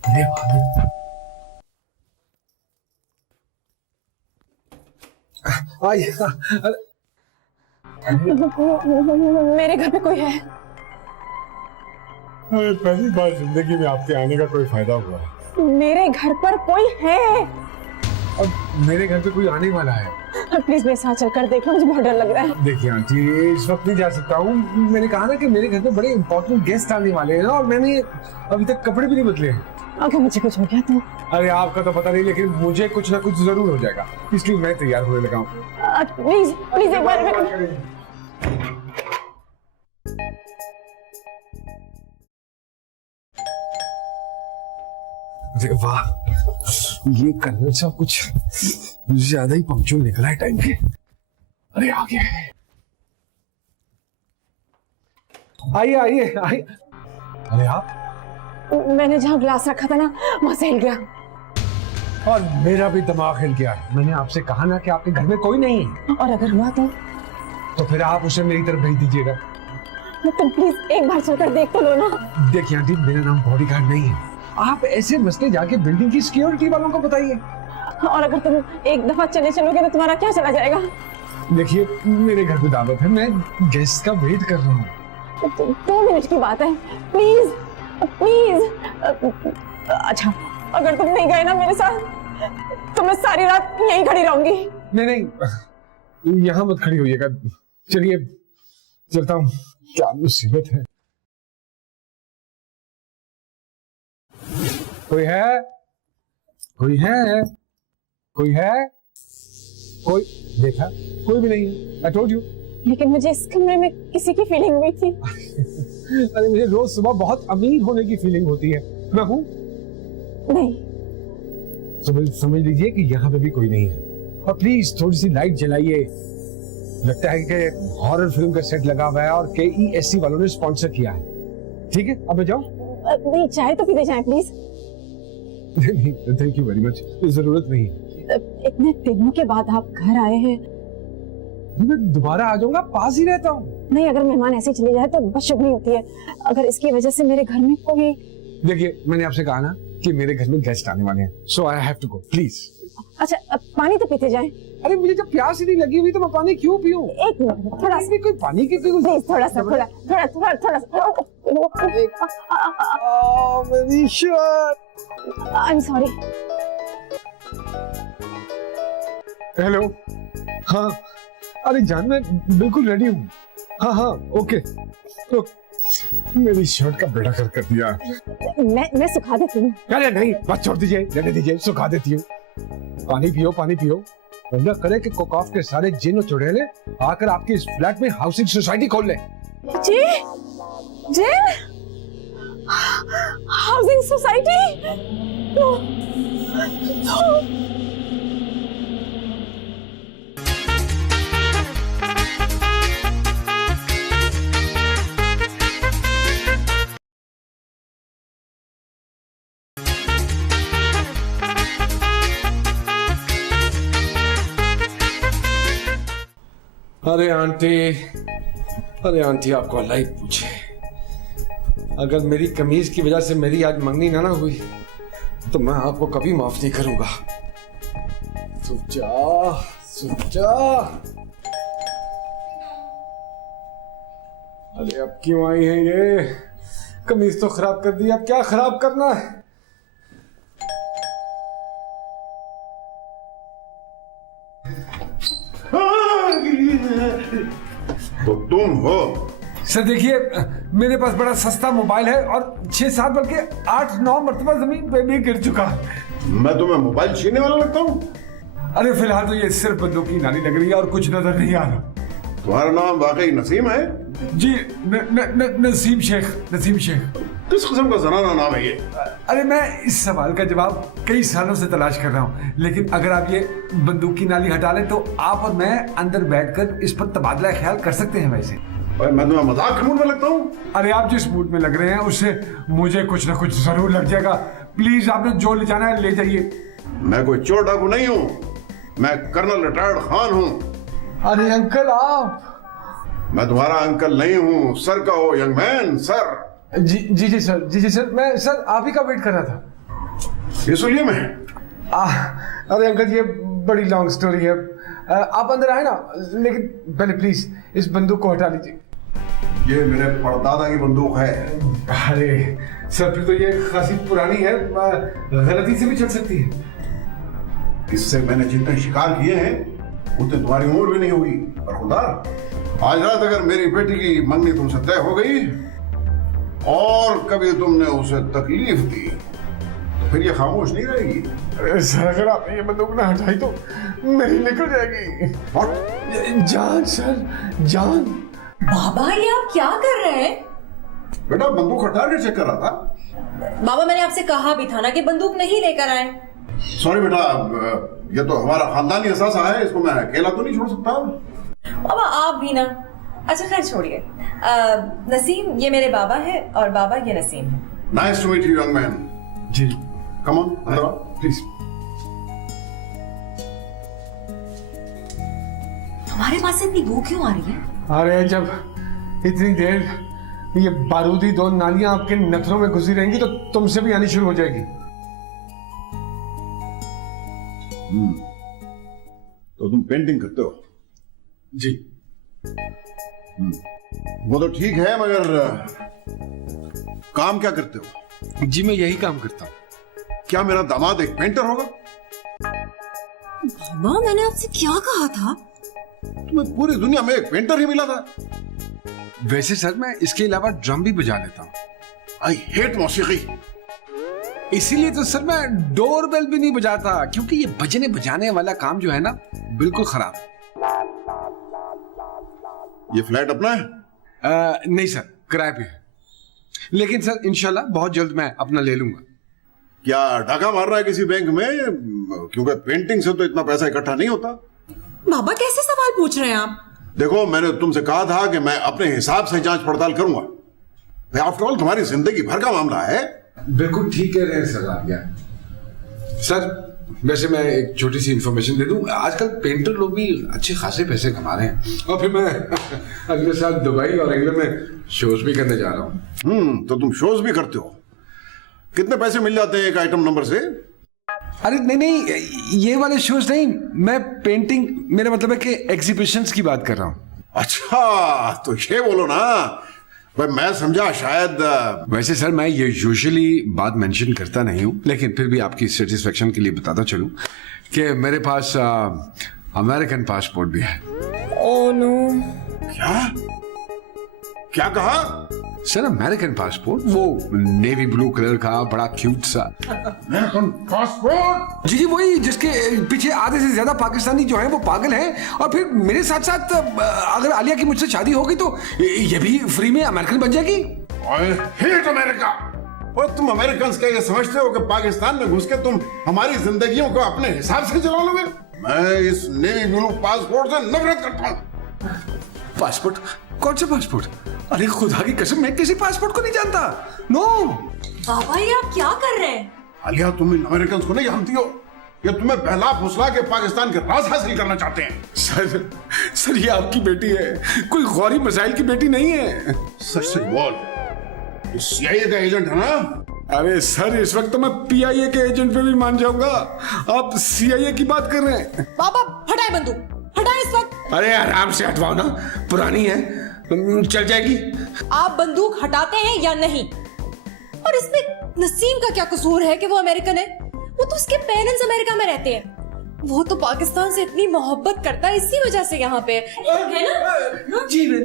मेरे घर पे कोई है? पहली बार जिंदगी में आपके आने का कोई फायदा हुआ है। मेरे घर पर कोई है? अब मेरे घर पे कोई आने वाला है। प्लीज मेरे साथ चलकर देख लो, मुझे बहुत डर लग रहा है। देखिए आंटी, इस वक्त नहीं जा सकता हूँ। मैंने कहा ना कि मेरे घर पे बड़े इंपॉर्टेंट गेस्ट आने वाले हैं ना, और मैंने अभी तक कपड़े भी नहीं बदले हैं। अगर मुझे कुछ हो गया तो? अरे आपका तो पता नहीं, लेकिन मुझे कुछ ना कुछ जरूर हो जाएगा, इसलिए मैं तैयार होने लगा हूँ। प्लीज प्लीज एक बार अरे वाह, ये कर्नल साहब कुछ ज्यादा ही पंक्चुअल निकला है टाइम के। अरे आ गया है। आइए आइए आइए। अरे आप? मैंने जहाँ ग्लास रखा था ना, वहां से हिल गया। और मेरा भी दिमाग हिल गया। मैंने आपसे कहा ना कि आपके घर में कोई नहीं है। और अगर हुआ तो फिर आप उसे मेरी तरफ भेज दीजिएगा। तुम प्लीज एक बार चलकर देख तो लो ना। देखिए आंटी, मेरा नाम बॉडीगार्ड नहीं है। आप ऐसे मसले जाके बिल्डिंग की सिक्योरिटी वालों को बताइए। और अगर तुम एक दफा चलोगे तो तुम्हारा क्या चला जाएगा? देखिए, मेरे घर पे दावत है, मैं गेस्ट का वेट कर रहा हूँ। 2 मिनट की बात है, प्लीज प्लीज। अच्छा, अगर तुम नहीं गए ना मेरे साथ, तो मैं सारी रात यहीं खड़ी रहूंगी। नहीं नहीं, यहाँ मत खड़ी होइएगा। चलिए चलता हूँ, क्या मुसीबत है। कोई है? कोई है? कोई है? कोई देखा? कोई भी नहीं है। I told you। लेकिन मुझे इस कमरे में किसी की फीलिंग हुई थी। अरे मुझे रोज सुबह बहुत अमीर होने की फीलिंग होती है। मैं हूँ? नहीं। समझ लीजिए कि यहाँ पे भी कोई नहीं है। और प्लीज थोड़ी सी लाइट जलाइए। लगता है कि हॉरर फिल्म का सेट लगा हुआ है और KESC वालों ने स्पॉन्सर किया है। ठीक है, अब मैं जाऊँ? नहीं, चाय तो पीते जाएं प्लीज। नहीं, थैंक यू वेरी मच, जरूरत नहीं। इतने दिनों के बाद आप घर आए हैं। मैं दोबारा आ जाऊंगा, पास ही रहता हूँ। नहीं, अगर मेहमान ऐसे चले जाए तो बस शुभ नहीं होती है। अगर इसकी वजह से मेरे घर में कोई... देखिए, मैंने आपसे कहा ना कि मेरे घर में गेस्ट आने वाले हैं, so I have to go, please. अच्छा, पानी तो पीते जाएं। अरे मुझे जब प्यास ही नहीं लगी हुई तो मैं पानी क्यों पीऊं? एक मिनट, थोड़ा सा कोई पानी की प्लीज, थोड़ा सा मेरी shirt. I am sorry. Hello. हाँ, अरे जान, मैं बिल्कुल रेडी हूँ। हाँ हाँ, ओके। तो मेरी शर्ट का बेड़ा कर दिया। मैं सुखा देती हूँ। अरे नहीं, बस छोड़ दीजिए, रहने दीजिए, सुखा देती हूँ। पानी पियो, पानी पियो। वरना करे कि कोकॉफ के सारे जिन और चुड़ैले आकर आपके इस फ्लैट में हाउसिंग सोसाइटी खोल ले। जी? जिन? Housing society? अरे आंटी, आपको अल्लाह ही पूछे। अगर मेरी कमीज की वजह से मेरी आज मंगनी ना हुई तो मैं आपको कभी माफ नहीं करूंगा। सुचा। अरे अब क्यों आई है ये? कमीज तो खराब कर दी, अब क्या खराब करना है? तो तुम हो? सर देखिए, मेरे पास बड़ा सस्ता मोबाइल है और 6-7 बल्कि 8-9 मरतबा जमीन पे भी गिर चुका। मैं तुम्हें मोबाइल छीनने वाला लगता हूँ? अरे फिलहाल तो ये सिर्फ बंदूक की नाली लग रही है और कुछ नजर नहीं आ रहा। तुम्हारा नाम वाकई नसीम है? जी, नसीम शेख। किस किस्म का जनाना नाम है ये? अरे मैं इस सवाल का जवाब कई सालों से तलाश कर रहा हूँ, लेकिन अगर आप ये बंदूक की नाली हटा लें तो आप और मैं अंदर बैठकर इस पर तबादला ख्याल कर सकते हैं। वैसे मैं तुम्हें मजाक के मूड में लगता हूँ? अरे आप जिस मूड में लग रहे हैं उससे मुझे कुछ ना कुछ जरूर लग जाएगा। प्लीज, आपने जो ले जाना है ले जाइए। मैं कोई चोर डाकू नहीं हूँ, मैं कर्नल रिटायर्ड खान हूँ। अरे अंकल, आप? मैं तुम्हारा अंकल नहीं हूँ, सर का हो यंग मैन, सर। जी सर, मैं सर आप ही का वेट कर रहा था। ये सुनिए मैं अरे अंकल ये बड़ी लॉन्ग स्टोरी है। आप अंदर आए ना, लेकिन पहले प्लीज इस बंदूक को हटा लीजिए। ये मेरे परदादा की बंदूक है। अरे सर फिर तो ये खासी पुरानी है, गलती से भी चल सकती है। इससे मैंने जितने शिकार किए हैं उतने तुम्हारी उम्र भी नहीं होगी। और खुदा, आज रात अगर मेरी बेटी की मंगनी तुमसे तय हो गई और कभी तुमने उसे तकलीफ दी तो फिर ये खामोश नहीं रहेगी। सर अगर आपने ये बंदूक ना हटाई तो मेरी निकल जाएगी। What? जान सर, जान। बाबा ये आप क्या कर रहे हैं? बेटा बंदूक हटा के चेक कर रहा था। बाबा मैंने आपसे कहा भी था ना कि बंदूक नहीं लेकर आए। सॉरी बेटा, ये तो हमारा खानदानी एहसास है, इसको मैं अकेला तो नहीं छोड़ सकता। बाबा आप भी ना। अच्छा खैर छोड़िए। नसीम ये मेरे बाबा है और बाबा ये नसीम है। Nice to meet you young man. जी कम ऑन, अंदर आओ प्लीज। तुम्हारे पास से इतनी भूख क्यों आ रही है? अरे जब इतनी देर ये बारूदी दो नालियां आपके नथनों में घुसी रहेंगी तो तुमसे भी आनी शुरू हो जाएगी। तो तुम पेंटिंग करते हो? जी वो तो ठीक है, मगर काम क्या करते हो? जी मैं यही काम करता हूँ। क्या मेरा दामाद एक पेंटर होगा? बाबा मैंने आपसे क्या कहा था? तुम्हें पूरी दुनिया में एक पेंटर ही मिला था। वैसे सर मैं इसके अलावा ड्रम भी बजा लेता हूँ। आई हेट मौसीकी। इसीलिए तो सर मैं डोरबेल भी नहीं बजाता, क्योंकि ये बजने बजाने वाला काम जो है ना बिल्कुल खराब है। ये फ्लैट अपना है? नहीं सर, किराए पे है। लेकिन सर इंशाल्लाह बहुत जल्द मैं अपना ले लूंगा। क्या डाका मार रहा है किसी बैंक में? क्योंकि पेंटिंग से तो इतना पैसा इकट्ठा नहीं होता। बाबा कैसे सवाल पूछ रहे हैं आप? देखो मैंने तुमसे कहा था कि मैं अपने हिसाब से जांच पड़ताल करूंगा। आफ्टर ऑल तुम्हारी जिंदगी भर का मामला है। बिल्कुल ठीक कह रहे हैं सर आप। सर वैसे मैं एक छोटी सी इंफॉर्मेशन दे दूं, आजकल पेंटर लोग भी अच्छे खासे पैसे कमा रहे हैं और फिर मैं अगले साल दुबई और इंग्लैंड में शोज भी करने जा रहा हूँ। तो तुम शोज भी करते हो? कितने पैसे मिल जाते हैं एक आइटम नंबर से? अरे नहीं, ये वाले शोज नहीं, मैं पेंटिंग, मेरा मतलब है कि एग्जीबिशंस की बात कर रहा हूँ। अच्छा तो ये बोलो ना भाई, मैं समझा शायद। वैसे सर मैं ये यूजुअली बात मेंशन करता नहीं हूँ, लेकिन फिर भी आपकी सेटिस्फेक्शन के लिए बताता चलूं कि मेरे पास अमेरिकन पासपोर्ट भी है। Oh no. क्या कहा? सर अमेरिकन पासपोर्ट, वो नेवी ब्लू कलर का बड़ा क्यूट सा। American passport? जी वही, जिसके पीछे आधे से ज्यादा पाकिस्तानी जो हैं वो पागल हैं, और फिर मेरे साथ साथ अगर आलिया की मुझसे शादी होगी तो ये भी फ्री में अमेरिकन बन जाएगी। I hate America. और तुम अमेरिकन क्या ये समझते हो कि पाकिस्तान में घुस के तुम हमारी जिंदगियों को अपने हिसाब से चला लोगे? मैं इस नेवी ब्लू पासपोर्ट से नफरत करता हूँ। पासपोर्ट? कौन सा पासपोर्ट? अरे खुदा की कसम मैं किसी पासपोर्ट को नहीं जानता। नो। बाबा ये आप क्या कर रहे हैं? आलिया तुम इन अमेरिकन को नहीं जानती हो, ये तुम्हें पहला फुसला के पाकिस्तान के राज हासिल करना चाहते हैं। सर ये आपकी बेटी है, कोई गौरी मसाइल की बेटी नहीं है। सच से बोल, तू CIA का एजेंट है ना? अरे सर इस वक्त तो मैं PIA के एजेंट पे भी मान जाऊंगा, आप CIA की बात कर रहे हैं। बाबा हटाए बंदूक, हटाए इस वक्त। अरे आराम से हटवाओ ना, पुरानी है, चल जाएगी। आप बंदूक हटाते हैं या नहीं? और इसमें नसीम का क्या कसूर है कि वो अमेरिकन है? वो तो उसके पेरेंट्स अमेरिका में रहते हैं। वो तो पाकिस्तान से इतनी मोहब्बत करता है, इसी वजह से यहाँ पे है ना? जीवे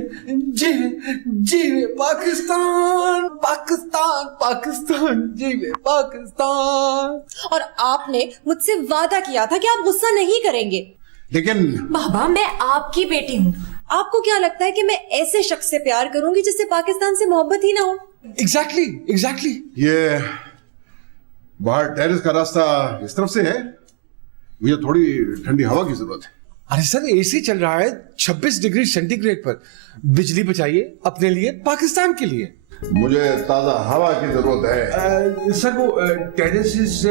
पाकिस्तान, पाकिस्तान, पाकिस्तान, जीवे पाकिस्तान। और आपने मुझसे वादा किया था कि आप गुस्सा नहीं करेंगे। लेकिन बाबा मैं आपकी बेटी हूँ, आपको क्या लगता है कि मैं ऐसे शख्स से प्यार करूंगी जिससे पाकिस्तान से मोहब्बत ही ना हो? एग्जैक्टली। ये बाहर टेरेस का रास्ता इस तरफ से है, मुझे थोड़ी ठंडी हवा की जरूरत है। अरे सर AC चल रहा है 26 डिग्री सेंटीग्रेड पर, बिजली बचाइए अपने लिए, पाकिस्तान के लिए। मुझे ताजा हवा की जरूरत है। सर वो terrace is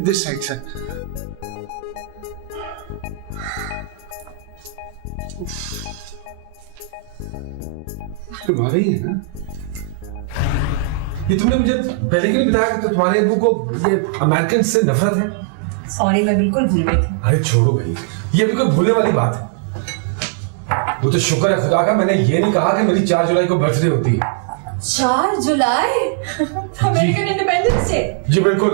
this side sir. तुम्हारा ही है ना? ये तुमने मुझे पहले क्यों नहीं बताया कि तुम्हारे अब्बू को ये अमेरिकन से नफरत है? सॉरी, मैं बिल्कुल भूल गई थी। अरे छोड़ो भाई, ये बिल्कुल भूलने वाली बात है। वो तो शुक्र है खुदा का मैंने ये नहीं कहा कि मेरी 4 जुलाई को बर्थडे होती है। 4 जुलाई अमेरिकन इंडिपेंडेंस डे। जी बिल्कुल।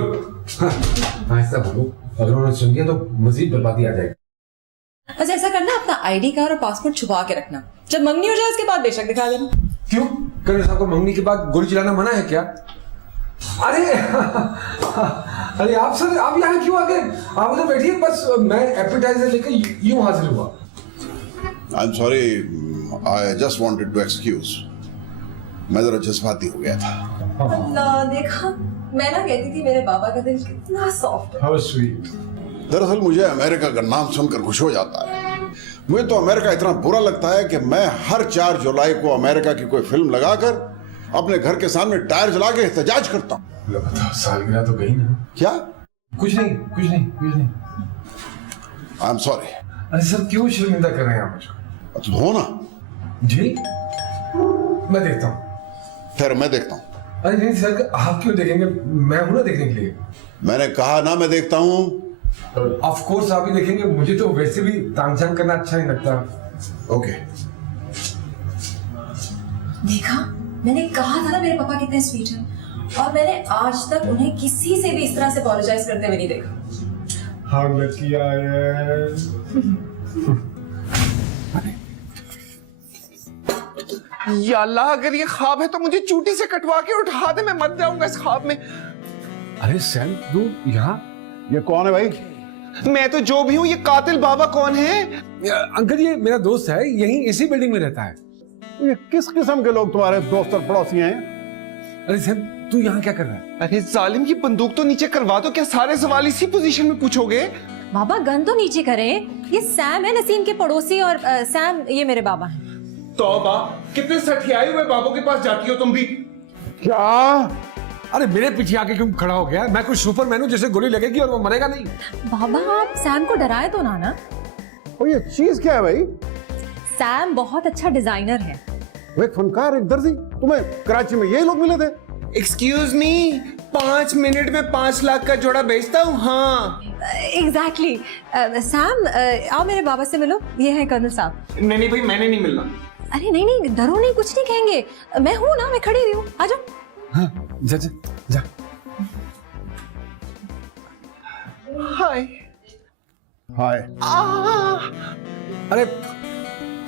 ऐसा बोलो, अगर उन्होंने सुन लिया तो मजीद बर्बादी आ जाएगी। अच्छा ऐसा करना, अपना आईडी कार्ड और पासपोर्ट छुपा के रखना, जब मंगनी हो जाए उसके बाद बेशक दिखा देना। क्यों? कर्नल साहब को मंगनी के बाद गोली चलाना मना है क्या? अरे अरे आप सर, आप यहाँ क्यों आ गए? आप उधर बैठिए, बस मैं एपेटाइजर लेकर यूं हाजिर हुआ। I am sorry, I just wanted to excuse, मैं जरा जज्बाती हो गया था। अल्लाह, देखा मैं ना कहती थी मेरे बाबा का दिल कितना सॉफ्ट है। How sweet. दरअसल मुझे अमेरिका का नाम सुनकर खुश हो जाता है। मुझे तो अमेरिका इतना बुरा लगता है कि मैं हर 4 जुलाई को अमेरिका की कोई फिल्म लगाकर अपने घर के सामने टायर जला के एहतजाज करता हूँ। लो बताओ, सालगिरह तो गई ना। क्या? कुछ नहीं, कुछ नहीं, कुछ नहीं। आई एम सॉरी। अरे सर, क्यों शर्मिंदा कर रहे हैं आप मुझको? तो हो ना। जी मैं देखता हूँ। फिर मैं देखता हूँ। अरे नहीं सर, आप क्यों देखेंगे? मैं हूं ना देखने के लिए। मैंने कहा ना मैं देखता हूँ। ऑफ कोर्स आप ही देखेंगे, मुझे तो वैसे भी तांग करना अच्छा नहीं लगता। ओके। देखा, मैंने कहा था ना मेरे पापा कितने स्वीट हैं, और मैंने आज तक उन्हें किसी से भी इस तरह से अपोलोजाइज करते हुए नहीं देखा। हाँ लकी आए। या अल्लाह, अगर ये ख्वाब है तो मुझे चूटी से कटवा के उठा दे, मैं मर जाऊंगा इस ख्वाब में। अरे सैम, तू यहाँ? ये कौन है भाई? मैं तो जो भी हूँ, ये कातिल बाबा कौन है? अंकल, ये मेरा दोस्त है, यहीं इसी बिल्डिंग में रहता है। ये किस किस्म के लोग तुम्हारे दोस्त और पड़ोसी हैं? अरे सैम, तू यहाँ क्या कर रहा है? अरे जालिम, ये बंदूक तो नीचे करवा दो, क्या सारे सवाल इसी पोजीशन में पूछोगे? बाबा गन तो नीचे करें, ये सैम है नसीम के पड़ोसी, और सैम ये मेरे बाबा हैं। तौबा, कितने सठियाए हुए बाबों के पास जाती हो तुम भी। क्या? अरे मेरे पीछे आके क्यों खड़ा हो गया? मैं कुछ सुपरमैन हूं जिसे गोली लगेगी और वो मरेगा नहीं। बाबा आप सैम को डराए तो ना। और ये चीज क्या है भाई? सैम बहुत अच्छा डिजाइनर है। वो एक फनकार, एक दर्जी, तुम्हें कराची में यही लोग मिले थे? एक्सक्यूज मी, 5 मिनट में 5 लाख का जोड़ा बेचता हूँ। हाँ एग्जैक्टली। सैम आओ मेरे बाबा से मिलो, ये है कर्नल साहब। नहीं भाई, मैंने नहीं मिलना। अरे नहीं नहीं, डरो नहीं, कुछ नहीं कहेंगे, मैं हूं ना, मैं खड़ी हुई हूँ, आ जाओ। हाँ, जा जा जा। हाय हाय। अरे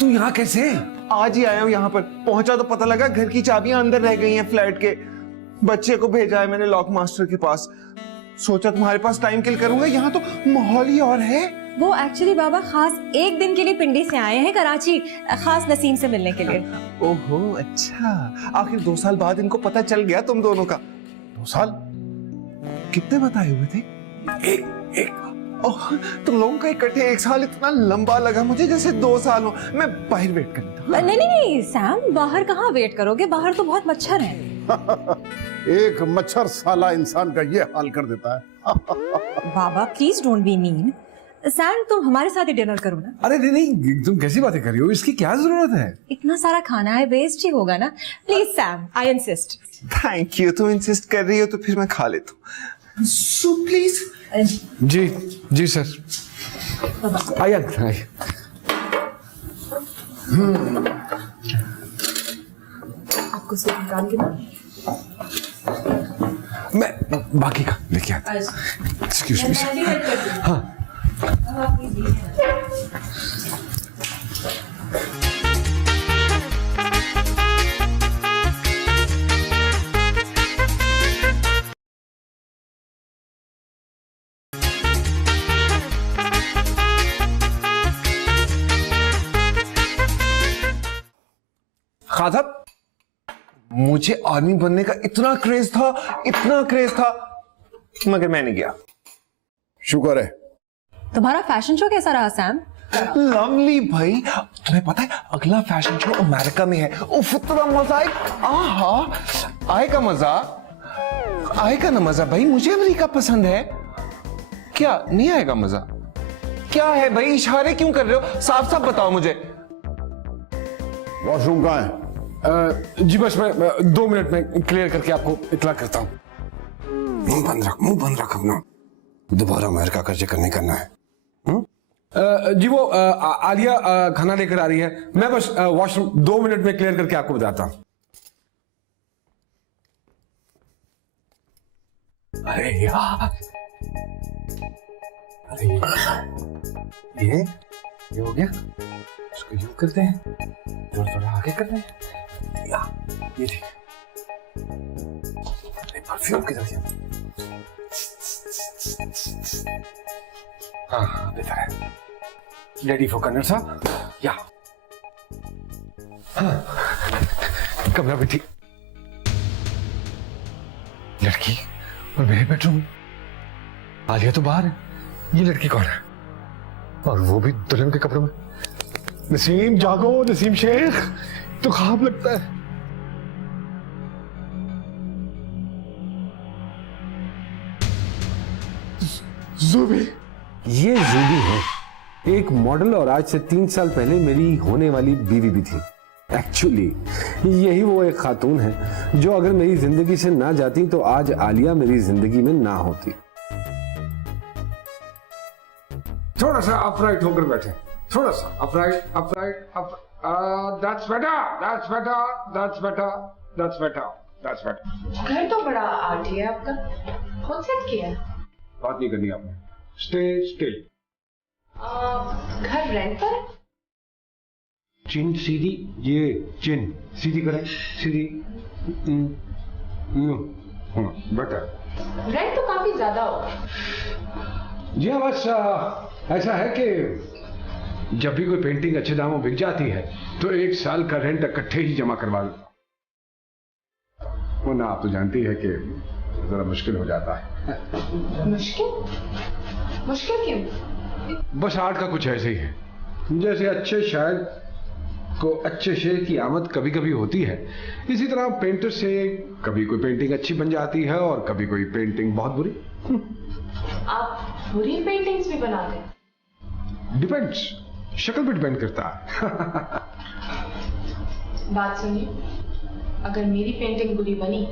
तू यहाँ कैसे? आज ही आया हूँ यहाँ पर, पहुंचा तो पता लगा घर की चाबियां अंदर रह गई हैं फ्लैट के। बच्चे को भेजा है मैंने लॉक मास्टर के पास, सोचा तुम्हारे पास टाइम किल करूंगा, यहाँ तो माहौल ही और है। वो एक्चुअली बाबा खास एक दिन के लिए पिंडी से आए हैं कराची, खास नसीम से मिलने के लिए। ओहो अच्छा, आखिर 2 साल बाद इनको पता चल गया तुम दोनों का। 2 साल? कितने बताए हुए थे? एक। ओह, तुम लोगों का इकट्ठे 1 साल इतना लंबा लगा मुझे जैसे 2 साल हो। मैं बाहर वेट कर लेता हूं। नहीं नहीं नहीं सैम, बाहर कहाँ वेट करोगे, बाहर तो बहुत मच्छर है। एक मच्छर साला इंसान का ये हाल कर देता है। बाबा please don't be mean. Sam तुम हमारे साथ ही डिनर करो ना। अरे नहीं नहीं, तुम कैसी बातें कर रही हो? इसकी क्या जरूरत है? इतना सारा खाना है, वेस्ट ही होगा ना। Please Sam, I insist. Thank you, तुम इंसिस्ट कर रही हो तो फिर मैं खा लेता हूँ। So please. जी जी सर। आइए आइए। आपको सूप निकाल के ना। मैं बाकी का लेके आता हूँ। Excuse me sir. हाँ खादब, मुझे आर्मी बनने का इतना क्रेज था, मगर मैं नहीं गया। शुक्र है। तुम्हारा फैशन शो कैसा रहा सैम? लवली भाई, तुम्हें पता है अगला फैशन शो अमेरिका में है। उफ, इतना मजा आएगा। आएगा ना मजा भाई, मुझे अमेरिका पसंद है। क्या नहीं आएगा मजा? क्या है भाई, इशारे क्यों कर रहे हो? साफ साफ बताओ मुझे। वॉशरूम कहाँ है? जी बस मैं 2 मिनट में क्लियर करके आपको इतला करता हूँ। मुंह बंद रख अपना, दोबारा अमेरिका का जिक्र नहीं करना है। जी वो आलिया खाना लेकर आ रही है, मैं बस वॉशरूम 2 मिनट में क्लियर करके आपको बताता हूँ। अरे यार, ये हो गया, इसको यूं करते हैं, थोड़ा आगे कर रहे हैं, ये देख, परफ्यूम किधर गया? हाँ बेहतर है, रेडी फॉर कर्नल साहब, या हाँ, कमरा भी ठीक, लड़की और मेरे बेडरूम, आलिया तो बाहर है, ये लड़की कौन है? और वो भी दुल्हन के कपड़ों में। नसीम जागो, नसीम शेख, तो ख्वाब लगता है। ज़ूबी, ये ज़ूबी है, एक मॉडल और आज से 3 साल पहले मेरी होने वाली बीवी भी थी। एक्चुअली यही वो एक खातून है जो अगर मेरी जिंदगी से ना जाती तो आज आलिया मेरी जिंदगी में ना होती। थोड़ा सा अपराइट होकर बैठे, थोड़ा सा अपराइट, that's better. घर तो बड़ा आर्टी है आपका, खुद सेट किया है? बात नहीं करनी आपने, स्टे स्टिल। घर रेंट पर है? चिन सीधी, ये चिन सीधी करें, सीधी, बेटर। रेंट तो काफी ज्यादा होगा। जी हाँ, बस ऐसा है कि जब भी कोई पेंटिंग अच्छे दामों बिक जाती है तो 1 साल का रेंट इकट्ठे ही जमा करवा लो, वरना आप तो जानती है कि जरा मुश्किल हो जाता है। मुश्किल क्यों? बस आर्ट का कुछ ऐसे ही है, जैसे अच्छे शायर को अच्छे शेर की आमद कभी कभी होती है, इसी तरह पेंटर से कभी कोई पेंटिंग अच्छी बन जाती है और कभी कोई पेंटिंग बहुत बुरी। आप बुरी पेंटिंग्स भी बनाते हैं? डिपेंड्स, शक्ल पे डिपेंड करता है। बात सुनिए, अगर मेरी पेंटिंग बुरी बनी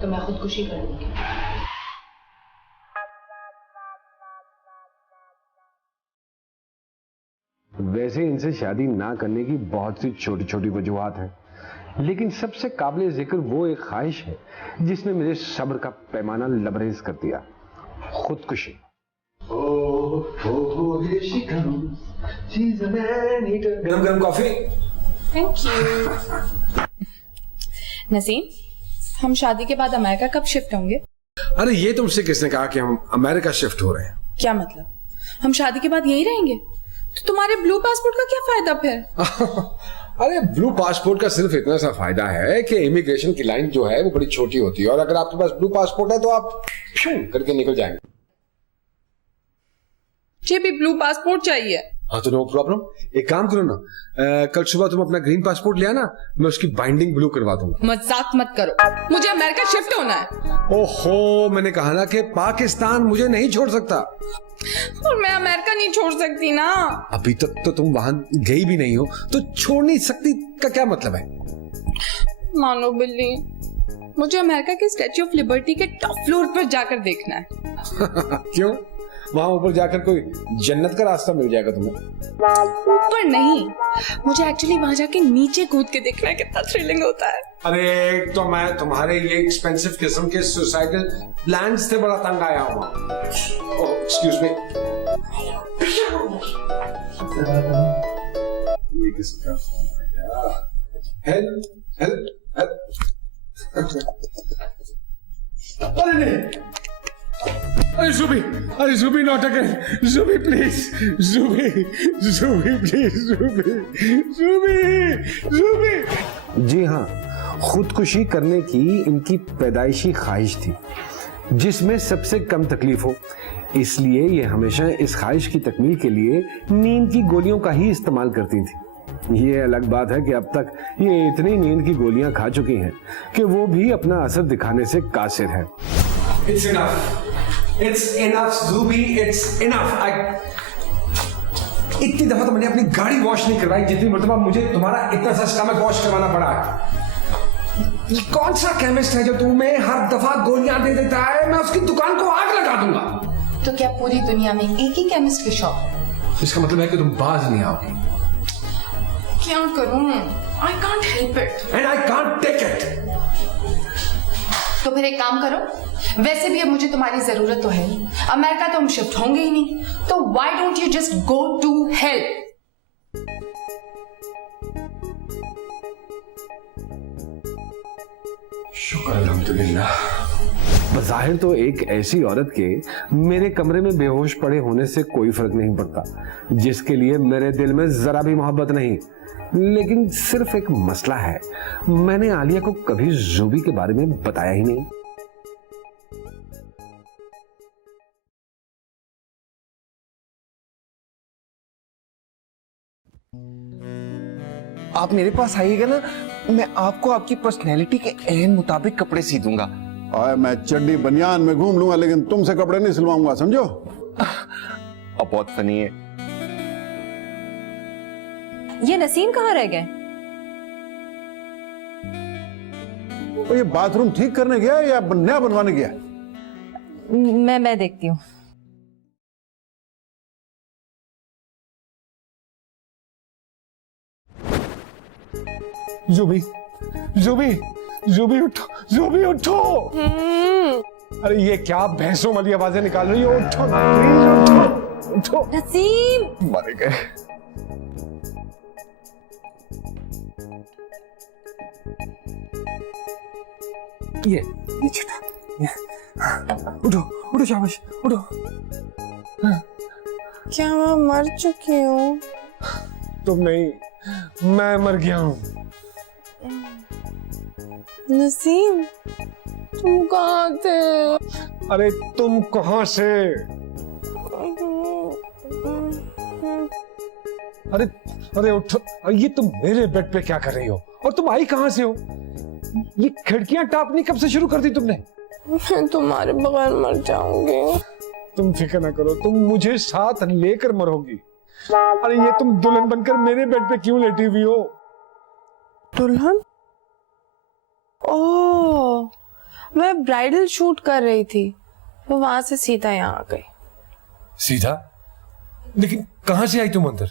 तो मैं खुदकुशी कर लूंगी। वैसे इनसे शादी ना करने की बहुत सी छोटी छोटी वजूहात हैं, लेकिन सबसे काबिल जिक्र वो एक ख्वाहिश है जिसने मेरे सब्र का पैमाना लबरेज कर दिया, खुदकुशी। गरम गरम कॉफी। Thank you. नसीम, हम शादी के बाद अमेरिका कब शिफ्ट होंगे? अरे ये तुमसे किसने कहा कि हम अमेरिका शिफ्ट हो रहे हैं? क्या मतलब, हम शादी के बाद यही रहेंगे? तो तुम्हारे ब्लू पासपोर्ट का क्या फायदा फिर? अरे ब्लू पासपोर्ट का सिर्फ इतना सा फायदा है कि इमिग्रेशन की लाइन जो है वो बड़ी छोटी होती है और अगर आपके पास ब्लू पासपोर्ट है तो आप फ्यू करके निकल जाएंगे। मुझे भी ब्लू पासपोर्ट चाहिए। हाँ तो नो प्रॉब्लम, एक काम करो ना, कल सुबह तुम अपना ग्रीन पासपोर्ट ले आना, मैं उसकी बाइंडिंग ब्लू करवा दूंगा। मजाक मत करो, मुझे अमेरिका शिफ्ट होना है। ओहो, मैंने कहा ना कि पाकिस्तान मुझे नहीं छोड़ सकता। और मैं अमेरिका नहीं छोड़ सकती ना। अभी तक तो तुम वहां गई भी नहीं हो, तो छोड़ नहीं सकती का क्या मतलब है? मानो बिल्ली, मुझे अमेरिका के स्टैच्यू ऑफ लिबर्टी के टॉप फ्लोर पर जाकर देखना है। क्यों? वहां ऊपर जाकर कोई जन्नत का रास्ता मिल जाएगा तुम्हें? ऊपर नहीं, मुझे एक्चुअली वहां जाके नीचे कूद के देखना है, कितना थ्रिलिंग होता है। अरे तो मैं तुम्हारे ये एक्सपेंसिव किस्म के सुसाइडल प्लान्स से बड़ा तंग आया हूँ। ओह एक्सक्यूज मी, ये किसका फोन है यार? Help help help. अरे नहीं, अरे ज़ूबी नॉट अगेन, ज़ूबी प्लीज, ज़ूबी प्लीज, ज़ूबी। जी हाँ, खुदकुशी करने की इनकी पैदाइशी ख्वाहिश थी जिसमें सबसे कम तकलीफ हो, इसलिए ये हमेशा इस ख्वाहिश की तकमील के लिए नींद की गोलियों का ही इस्तेमाल करती थी। ये अलग बात है कि अब तक ये इतनी नींद की गोलियां खा चुकी हैं कि वो भी अपना असर दिखाने से कासिर है। It's enough, Zubi, it's enough. इतनी दफा तो मैंने अपनी गाड़ी वॉश नहीं करवाई जितनी मरतबा मुझे तुम्हारा इतना सा स्टमक वॉश करवाना पड़ा है। कौन सा केमिस्ट है जो तुम्हें हर दफा गोलियां दे देता है? मैं उसकी दुकान को आग लगा दूंगा। तो क्या पूरी दुनिया में एक ही केमिस्ट की शॉप है? इसका मतलब है कि तुम बाज नहीं आओगी। क्या करूं? I can't help it and I can't take it. तो फिर एक काम करो, वैसे भी अब मुझे तुम्हारी जरूरत तो है नहीं, अमेरिका तो हम शिफ्ट होंगे ही नहीं, तो why don't you just go to help? शुक्र अल्हम्दुलिल्लाह। बज़ाहिर तो एक ऐसी औरत के मेरे कमरे में बेहोश पड़े होने से कोई फर्क नहीं पड़ता, जिसके लिए मेरे दिल में जरा भी मोहब्बत नहीं। लेकिन सिर्फ एक मसला है, मैंने आलिया को कभी ज़ुबी के बारे में बताया ही नहीं। आप मेरे पास आइएगा ना, मैं आपको आपकी पर्सनैलिटी के एन मुताबिक कपड़े सी दूंगा। और मैं चड्डी बनियान में घूम लूंगा, लेकिन तुमसे कपड़े नहीं सिलवाऊंगा, समझो? अब बहुत फनी है। ये नसीम कहाँ रह गए? तो ये बाथरूम ठीक करने गया या नया बनवाने गया? मैं देखती हूँ। ज़ुबी, ज़ुबी, ज़ुबी उठो, ज़ुबी उठो। अरे ये क्या भैंसों वाली आवाजें निकाल रही हो? उठो, प्लीज उठो, उठो। नसीम, मर गए। ये छठा, उठो, उठो, शाबाश, उठो। क्या मैं मर चुकी हूँ? तुम नहीं, मैं मर गया हूँ। नसीम, तुम कहाँ थे? अरे तुम कहाँ से? अरे अरे उठो। ये तुम मेरे बेड पे क्या कर रही हो? और तुम आई कहाँ से हो? ये खिड़कियां टापनी कब से शुरू कर दी तुमने? मैं तुम्हारे बगैर मर जाऊंगी। तुम फिक्र ना करो, तुम मुझे साथ लेकर मरोगी। अरे ये तुम दुल्हन बनकर मेरे बेड पे क्यों लेटी हुई हो? दुल्हन? ओह, मैं ब्राइडल शूट कर रही थी, तो वहां से सीधा यहाँ आ गई। सीधा? लेकिन कहाँ से आई तुम अंदर?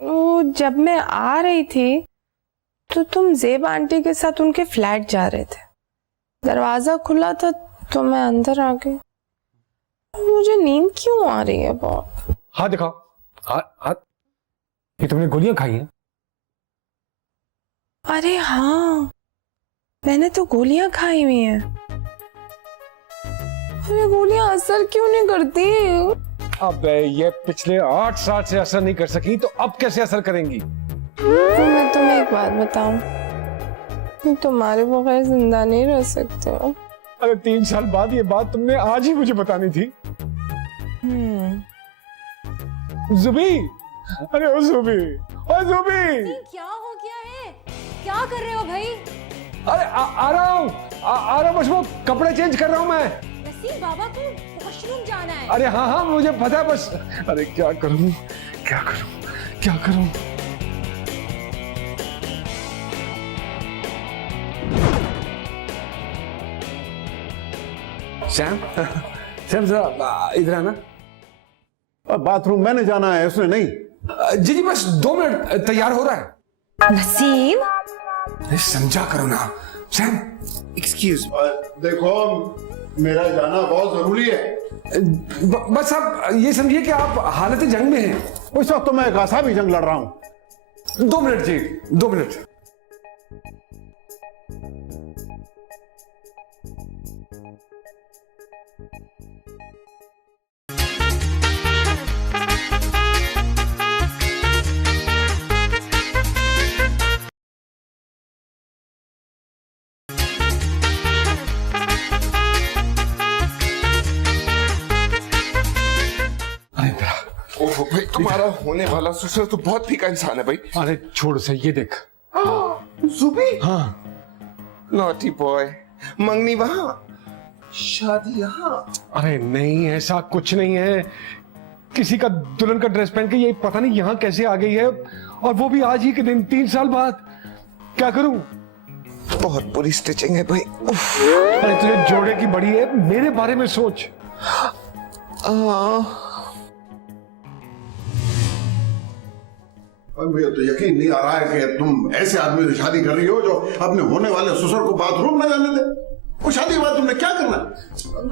वो जब मैं आ रही थी तो तुम जेब आंटी के साथ उनके फ्लैट जा रहे थे। दरवाजा खुला था तो मैं अंदर आ गई। मुझे नींद क्यों आ रही है बहुत? हाथ दिखाओ, हाथ। ये तुमने गोलियां खाई हैं? अरे हाँ, मैंने तो गोलियां खाई हुई हैं। अरे गोलियां असर क्यों नहीं करती? अब ये पिछले 8 साल से असर नहीं कर सकी, तो अब कैसे असर करेंगी? तो मैं तुम्हें एक बात बताऊं, मैं तुम्हारे बगैर जिंदा नहीं रह सकते हो। अरे 3 साल बाद ये बात तुमने आज ही मुझे बतानी थी। ज़ुबी, अरे ओ ज़ुबी, ओ ज़ुबी। क्या हो गया है? क्या कर रहे हो भाई? अरे आ रहा हूँ, आ रहा हूँ, बस वो कपड़े चेंज कर रहा हूँ मैं। नसीम, बाबा को वॉशरूम जाना है। अरे हाँ हाँ, मुझे पता है, बस। अरे क्या करूँ, क्या करूँ, क्या करूँ? सैम, सैम जरा इधर आना। बाथरूम मैंने जाना है, उसने नहीं। जी जी, बस 2 मिनट, तैयार हो रहा है। नसीम, अरे समझा करो ना सैम। एक्सक्यूज। देखो, मेरा जाना बहुत जरूरी है। बस आप ये समझिए कि आप हालत जंग में हैं। उस वक्त तो मैं एक आसा भी जंग लड़ रहा हूं। 2 मिनट जी, 2 मिनट। ओह भाई, तुम्हारा होने वाला ससुर तो बहुत फीका इंसान है भाई। अरे छोड़ से, ये देख। ज़ुबी? हाँ। Naughty boy. मंगनी वहां, शादी यहाँ। अरे नहीं, ऐसा कुछ नहीं है। किसी का दुल्हन का ड्रेस पहन के ये पता नहीं यहाँ कैसे आ गई है, और वो भी आज ही के दिन 3 साल बाद। क्या करूं? बहुत बुरी स्टिचिंग है भाई। अरे तुझे जोड़े की बड़ी है, मेरे बारे में सोच। मुझे तो यकीन नहीं आ रहा है कि तुम ऐसे आदमी से शादी कर रही हो जो अपने होने वाले ससुर को बाथरूम न जाने दे। वो शादी के बाद तुमने क्या करना?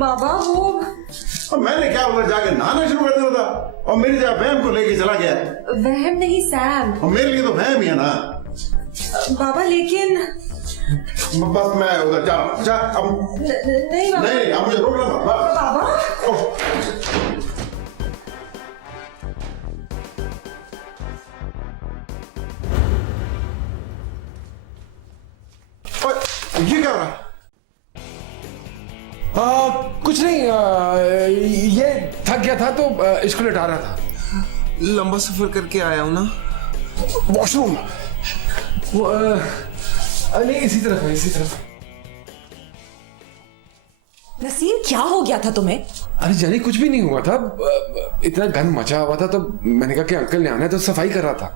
बाबा वो और मैंने क्या उधर जाके नहाना शुरू कर दिया था, और मेरी जगह वहम को लेके चला गया। वहम नहीं सैम। और मेरे लिए तो वहम ही है ना बाबा, लेकिन बस मैं उधर जा अब नहीं बाबा। नहीं, अब मुझे रोकना मत बाबा ये क्या हो रहा है? कुछ नहीं, ये थक गया था तो इसको लेटा रहा था। लंबा सफर करके आया हूं ना। वॉशरूम वो नहीं, इसी तरफ है, इसी तरफ। नसीम क्या हो गया था तुम्हें? अरे जानी कुछ भी नहीं हुआ था, इतना गंद मचा हुआ था तो मैंने कहा कि अंकल ने आना है तो सफाई कर रहा था।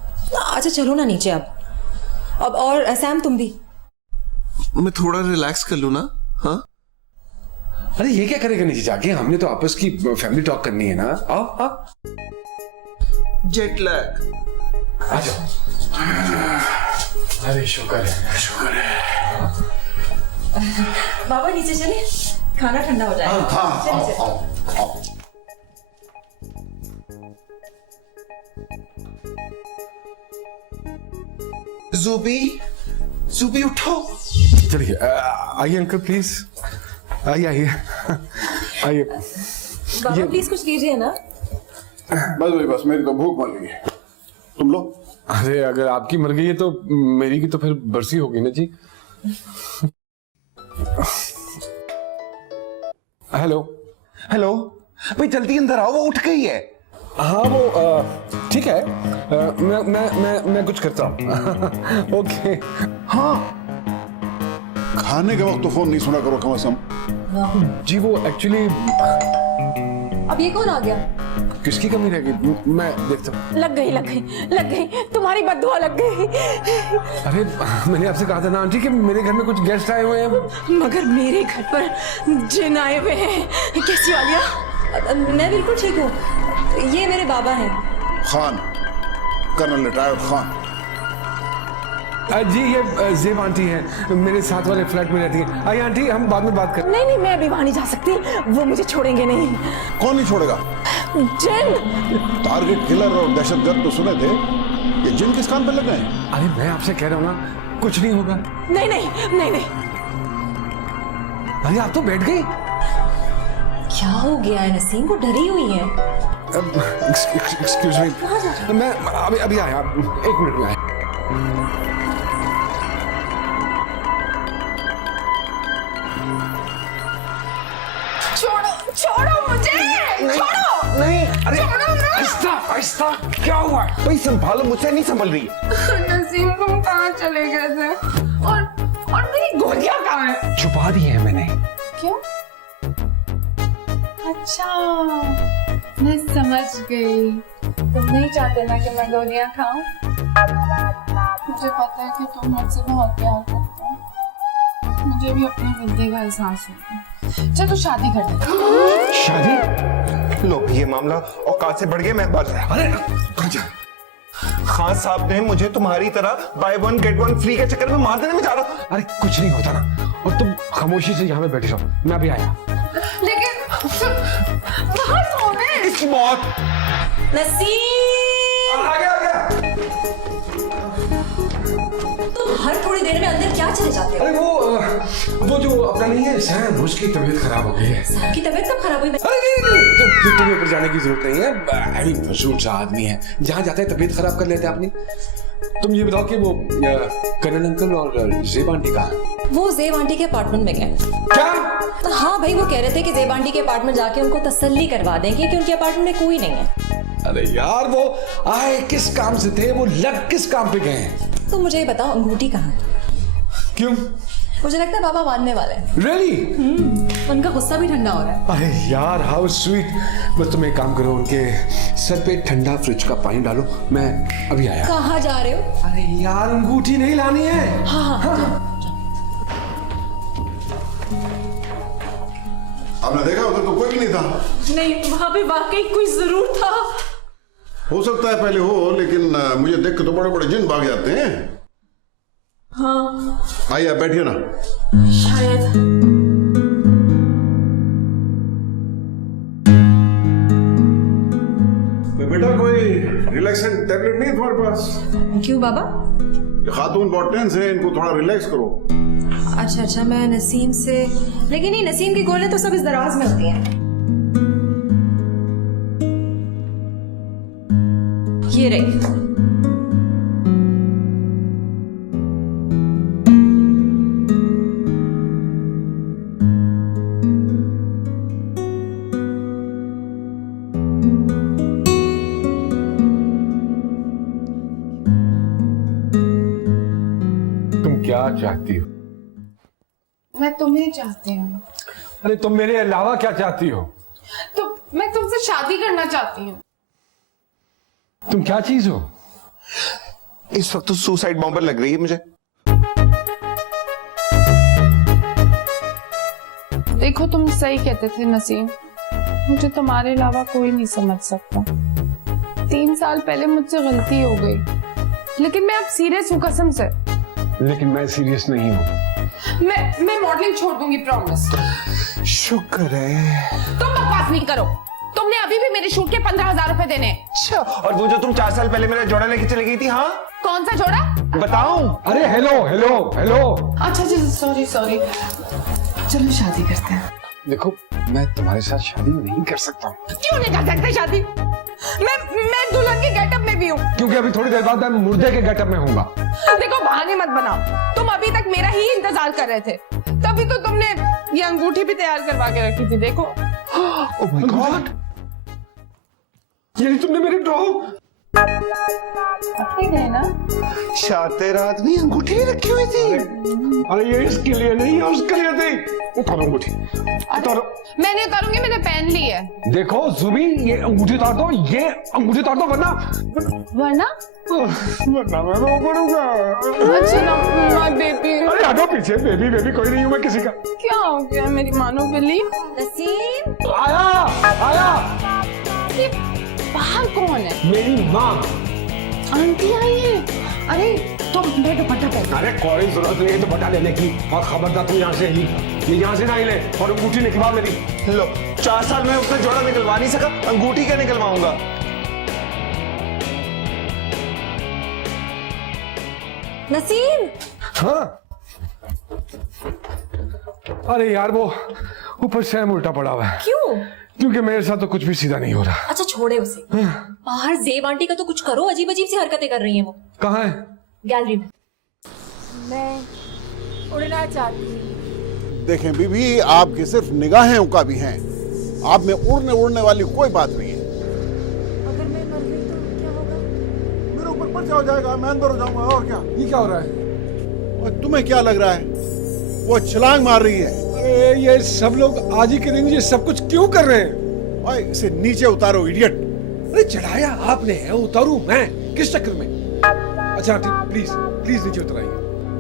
अच्छा चलो ना नीचे अब और सैम तुम भी। मैं थोड़ा रिलैक्स कर लूं ना? हाँ अरे ये क्या करेगा नीचे जाके, हमने तो आपस की फैमिली टॉक करनी है ना। आओ जेट लैग। आ जाओ। अरे शुक्र है, शुक्र है। बाबा नीचे चले, खाना ठंडा हो जाएगा। हाँ, आओ। ज़ूबी उठो। चलिए आइए अंकल प्लीज, आइए आइए। बाबा प्लीज कुछ लीजिए ना। बस मेरी तो भूख मर गई है, तुम लो। अरे अगर आपकी मर गई है तो मेरी की तो फिर बरसी होगी ना जी। हेलो हेलो भाई, जल्दी अंदर आओ, वो उठ गई है। हाँ वो ठीक है, मैं कुछ करता हूँ। ओके। हाँ, खाने के वक्त तो फोन नहीं सुना करो कम से कम। जी वो एक्चुअली। अब ये कौन आ गया? किसकी कमी रह गई, मैं देखता हूँ। लग गई, तुम्हारी बद्दुआ लग गई। अरे मैंने आपसे कहा था ना आंटी कि मेरे घर में कुछ गेस्ट आए हुए हैं। मगर मेरे घर पर जिन आए हुए हैं। कैसी वालिया? मैं बिल्कुल ठीक हूँ, ये मेरे बाबा हैं। Khan, colonel retired Khan. जी ये जेब आंटी हैं, मेरे साथ वाले फ्लैट में रहती हैं। आइए आंटी, हम बाद में बात करें। नहीं मैं अभी वहां नहीं जा सकती, वो मुझे छोड़ेंगे नहीं। कौन नहीं छोड़ेगा? जिन। टारगेट किलर और दहशतगर्द तो सुने थे, ये जिन किस काम पे लग गए? अरे मैं आपसे कह रहा हूँ ना, कुछ नहीं होगा। नहीं। अरे आप तो बैठ गई। क्या हो गया है नसीम, वो डरी हुई है। एक्सक्यूज मी, मैं अभी आया, 1 मिनट में आया। छोड़ो मुझे। छोड़ो। नहीं, अरे आहिस्ता, क्या हुआ? भाई संभालो, मुझसे नहीं संभल रही। नसीम तुम कहाँ चले गए थे? और मेरी गोलियां कहाँ है? छुपा दी है मैंने। क्यों? अच्छा मैं समझ गई, तुम नहीं चाहते ना कि मैं गोलियां खाऊं। मुझे पता है कि तुम मुझसे बहुत प्यार करते हो, मुझे भी अपने बंदे का एहसास होता है। चलो शादी कर दे। शादी? लो ये मामला औकात से बढ़ गया, मैं बढ़ रहा। अरे खान साहब ने मुझे तुम्हारी तरह बाय 1 गेट 1 फ्री के चक्कर में मार देने में जा रहा। अरे कुछ नहीं होता ना, और तुम खामोशी से यहाँ पे बैठे रहो, मैं अभी आया। लेकिन बाहर सोने। इसकी मौत। नसीम आ गया। तुम हर थोड़ी देर में अंदर क्या चले जाते हो? अरे वो जो अपना नहीं है सैम, उसकी तबीयत खराब हो गई है। सैम की तबीयत कब खराब हुई? अरे नहीं, तुम्हें ऊपर जाने की जरूरत नहीं है। अरे फसूल सा आदमी है, जहाँ जाता है तबीयत खराब कर लेते हैं अपनी। तुम ये बताओ कि वो करण अंकल और जेब आंटी कहाँ हैं? वो जेब आंटी के अपार्टमेंट में गए। क्या? हाँ भाई, वो कह रहे थे कि जेब आंटी के अपार्टमेंट जाके उनको तसल्ली करवा देंगे कि उनके अपार्टमेंट में कोई नहीं है। अरे यार वो आए किस काम से थे, वो लग किस काम पे गए हैं? तो मुझे ये बताओ अंगूठी कहाँ है? क्यों? मुझे लगता है पापा मानने वाले हैं। रियली? उनका गुस्सा भी ठंडा हो रहा है। अरे यार हाउ स्वीट। बस तुम एक काम करो, उनके सर पे ठंडा फ्रिज का पानी डालो, मैं अभी आया। कहाँ जा रहे हो? अरे यार अंगूठी नहीं लानी है। हाँ। आपने देखा उधर तो कोई भी नहीं था। नहीं, वहां पे वाकई कोई जरूर था। हो सकता है पहले हो, लेकिन मुझे देख के तो बड़े बड़े जिन भाग जाते हैं। हाँ आइए आप बैठिए ना। शायद। बेटा कोई रिलैक्सेंट टैबलेट नहीं है तुम्हारे पास? क्यों बाबा? ये खातून बहुत टेंस है, इनको थोड़ा रिलैक्स करो। अच्छा, मैं नसीम से, लेकिन ये नसीम की गोलियां तो सब इस दराज में होती हैं। ये रही। तुम क्या चाहती हो? मैं तुम्हें चाहती हूँ। अरे तुम मेरे अलावा क्या चाहती हो? तो मैं तुमसे शादी करना चाहती हूँ। तुम क्या चीज हो? इस वक्त तो सुसाइड बॉम्बर लग रही है मुझे। देखो तुम सही कहते थे नसीम, मुझे तुम्हारे अलावा कोई नहीं समझ सकता। 3 साल पहले मुझसे गलती हो गई, लेकिन मैं अब सीरियस हूँ कसम से। लेकिन मैं सीरियस नहीं हूँ। मैं मॉडलिंग छोड़ दूंगी, प्रॉमिस। शुक्र है। तुम बकवास नहीं करो। तुमने अभी भी मेरे शूट के 15,000 रुपए देने। अच्छा, और वो जो तुम 4 साल पहले मेरा जोड़ा लेके चली गई थी, हाँ कौन सा जोड़ा? बताऊं? अरे हेलो हेलो हेलो। अच्छा सॉरी चलो शादी करते हैं। देखो मैं तुम्हारे साथ शादी नहीं कर सकता। क्यों नहीं कर सकते शादी? मैं दुल्हन के गेटअप में भी हूँ। क्योंकि अभी थोड़ी देर बाद मैं मुर्दे के गेटअप में हूँगा। देखो बहाने मत बनाओ, तुम अभी तक मेरा ही इंतजार कर रहे थे, तभी तो तुमने ये अंगूठी भी तैयार करवा के रखी थी। देखो। ओह माय गॉड, ये तुमने मेरी ड्रॉ। ना शातिर आदमी अंगूठी नहीं रखी हुई थी। अरे ये इसके लिए नहीं है, उसके लिए थी। उतारो अंगूठी, उतारो। मैं नहीं उतारूंगी, मैंने पहन ली है। देखो जुबी, ये अंगूठी उतार दो, ये अंगूठी उतार दो, वरना मैं रो पड़ूंगा। अच्छा ना माय बेबी। अरे हटो पीछे, बेबी कोई नहीं हूँ मैं किसी का। क्या हो गया मेरी मानो बिल्ली? नसीम आया। ये बाहर कौन है? मेरी माँ। आंटी आई है। अरे तुम दुपट्टा पहन। अरे कोई जरूरत नहीं है दुपट्टा लेने की, और खबरदार तुम यहाँ से ही, ये यहाँ से ना हिले, और अंगूठी निकलवा मेरी। लो, 4 साल में उसने जोड़ा निकलवा नहीं सका, अंगूठी क्या निकलवाऊंगा? नसीम। हाँ। अरे यार वो ऊपर सैम उल्टा पड़ा हुआ है। क्यों? क्योंकि मेरे साथ तो कुछ भी सीधा नहीं हो रहा। अच्छा छोड़े उसे। बाहर जेब आंटी का तो कुछ करो, अजीब अजीब सी हरकतें कर रही हैं वो। कहाँ है? गैलरी में। मैं उड़ना चाहती हूँ। देखें बीबी, आपकी सिर्फ निगाहें उकाबी हैं। आप में उड़ने वाली कोई बात नहीं है। अगर मैं मर गई तो क्या होगा? मेरे ऊपर पर्चा हो जाएगा, मैं अंदर हो जाऊंगा, और क्या? ये क्या हो रहा है? और तुम्हें क्या लग रहा है? वो छलांग मार रही है। अरे ये सब लोग आज ही के दिन ये सब कुछ क्यों कर रहे हैं? ओए इसे नीचे उतारो इडियट। अरे चढ़ाया आपने है, उतारू मैं किस चक्कर में? अच्छा प्लीज नीचे उतराइए।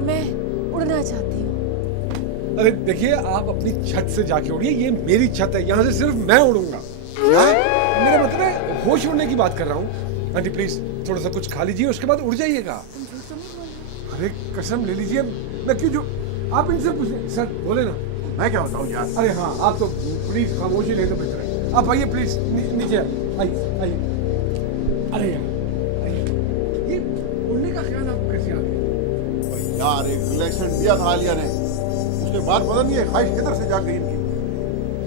मैं उड़ना चाहती हूँ। अरे देखिए, आप अपनी छत से जाके उड़िए, ये मेरी छत है, यहाँ से सिर्फ मैं उड़ूंगा। क्या? मेरा मतलब है होश उड़ने की बात कर रहा हूँ। आंटी प्लीज थोड़ा सा कुछ खा लीजिए, उसके बाद उड़ जाइएगा। अरे कसम ले लीजिए, मैं क्यों जो आप इनसे पूछे। सर बोले ना। मैं क्या बताऊं यार? अरे हाँ, आप तो प्लीज खामोशी नहीं तो बेहतर है। आप आइए प्लीज, नीचे आइए। अरे ये उड़ने का ख्याल आपको कैसे आ गया? यार एक रिलैक्सेंट दिया था आलिया ने, उसके बाद पता नहीं है ख्वाहिश किधर से जाग गई इनकी।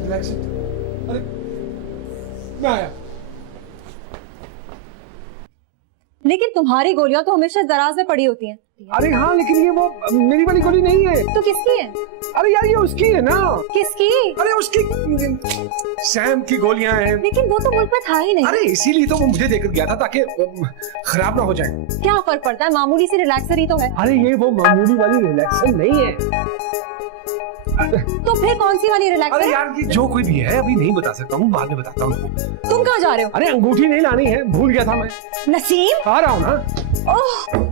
रिलैक्सेंट? अरे मैं आया। लेकिन तुम्हारी गोलियां तो हमेशा दराज में पड़ी होती हैं। अरे हाँ, लेकिन ये वो मेरी वाली गोली नहीं है। तो किसकी है? अरे यार ये उसकी है ना। किसकी? अरे उसकी, सैम की गोलियां हैं। लेकिन वो तो मुल्क में था ही नहीं। अरे इसीलिए तो वो मुझे देकर गया था, ताकि खराब ना हो जाए। क्या फर्क पड़ता है, मामूली सी रिलैक्सर ही तो है। अरे ये वो मामूली वाली रिलैक्सन नहीं है। तो फिर कौन सी वाली रिलैक्स अरे है? यार ये जो कोई भी है अभी नहीं बता सकता हूँ, बाद में बताता हूँ। तुम कहाँ जा रहे हो? अरे अंगूठी नहीं लानी है, भूल गया था मैं। नसीम, आ रहा हूँ ना। ओह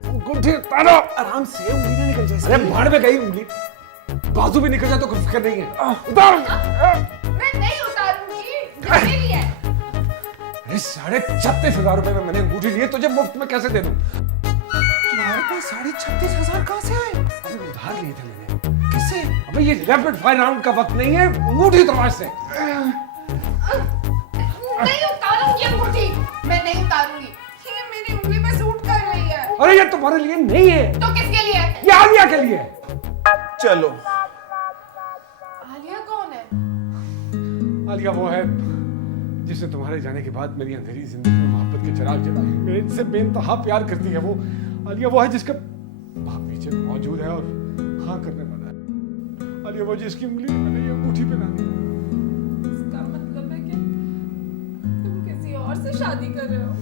अंगूठी उतारो आराम से, उंगली ना निकल जाए। अरे भाड़ में गई उंगली, बाजू भी निकल जाए तो कोई फिक्र नहीं है। उतार। मैं नहीं उतारूंगी, किसके लिए? अरे 36,500 रुपए में मैंने अंगूठी लिए, तुझे मुफ्त में कैसे दे दूं? तुम्हारे पास 36,500 कहाँ से आए? अबे उधार लिए थे मैंने। किससे? अबे ये रैपिड फायर राउंड का वक्त नहीं है, अंगूठी उतार से। नहीं उतारूंगी अंगूठी, मैं नहीं उतारूंगी। ये मेरी उंगली पे सूट कर रही है। अरे ये तुम्हारे लिए नहीं है, तो किसके लिए? ये आलिया के लिए। चलो। आलिया कौन है? आलिया वो है जिसने तुम्हारे जाने के बाद मेरी अंधेरी जिंदगी में मोहब्बत के चिराग जलाए। मेरे से बेइंतहा प्यार करती है वो। आलिया वो है जिसका बाप पीछे मौजूद है और हाँ करने वाला है। आलिया वो जिसकी उंगली में मैंने ये अंगूठी पहनानी। इसका मतलब है कि तुम किसी और से शादी कर रहे हो?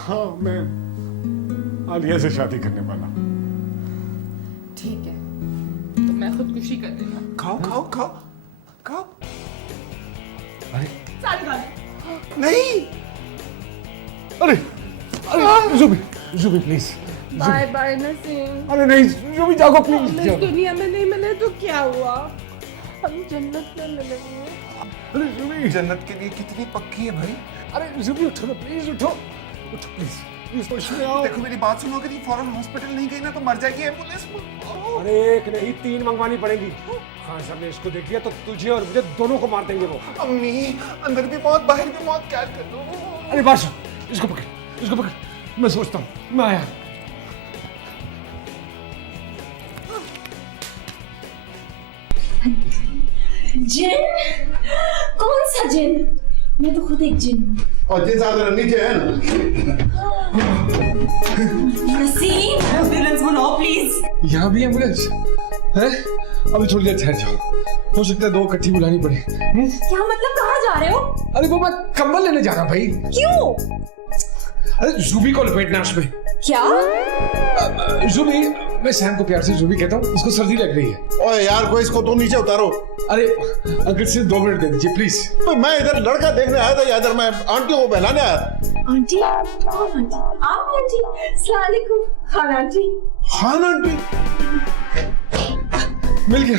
हाँ, मैं आलिया से शादी करने वाला। ठीक है, तो मैं खुदकुशी कर रही हूँ। खाओ खाओ खाओ खाओ। अरे सारी बात नहीं। अरे अरे Zubi Zubi please. Bye bye Naseem. अरे नहीं जुबी जागो हम इस प्लीज। दुनिया में नहीं मिले तो क्या हुआ, हम जन्नत में मिलेंगे। अरे जुबी, जन्नत के लिए कितनी पक्की है भाई। अरे जुबी उठो ना प्लीज, उठो उठो प्लीज प्लीज, होश में आओ। देखो मेरी बात सुनो, अगर ये फौरन हॉस्पिटल नहीं गई ना तो मर जाएगी एम्बुलेंस में। अरे एक नहीं 3 मंगवानी पड़ेगी। खान साहब ने इसको देख लिया तो तुझे और मुझे दोनों को मार देंगे वो। अम्मी, अंदर भी मौत बाहर भी मौत, क्या करूं? अरे बादशाह, इसको पकड़, मैं सोचता हूँ, मैं आया। जिन? कौन सा जिन? मैं तो खुद एक जिन हूँ। और जिन साधन नीचे है ना। नसीम, एम्बुलेंस बुलाओ प्लीज। यहाँ भी एम्बुलेंस है? अभी थोड़ी देर ठहर जाओ, हो सकता है 2 इकट्ठी बुलानी पड़े। क्या मतलब, कहाँ जा रहे हो? अरे वो मैं कंबल लेने जा रहा भाई। क्यों? अरे जूबी को लपेटना है उसमें। क्या? जूबी, मैं सैम को प्यार से जूबी कहता हूँ, उसको सर्दी लग रही है। ओए यार, कोई इसको तो नीचे उतारो। अरे अगर सिर्फ 2 मिनट दे दीजिए प्लीज। तो मैं इधर लड़का देखने आया था या इधर मैं आंटियों को बहलाने आया था? आंटी? कौन आंटी? आप आंटी? अस्सलाम वालेकुम। खान आंटी। खान आंटी? मिल गया।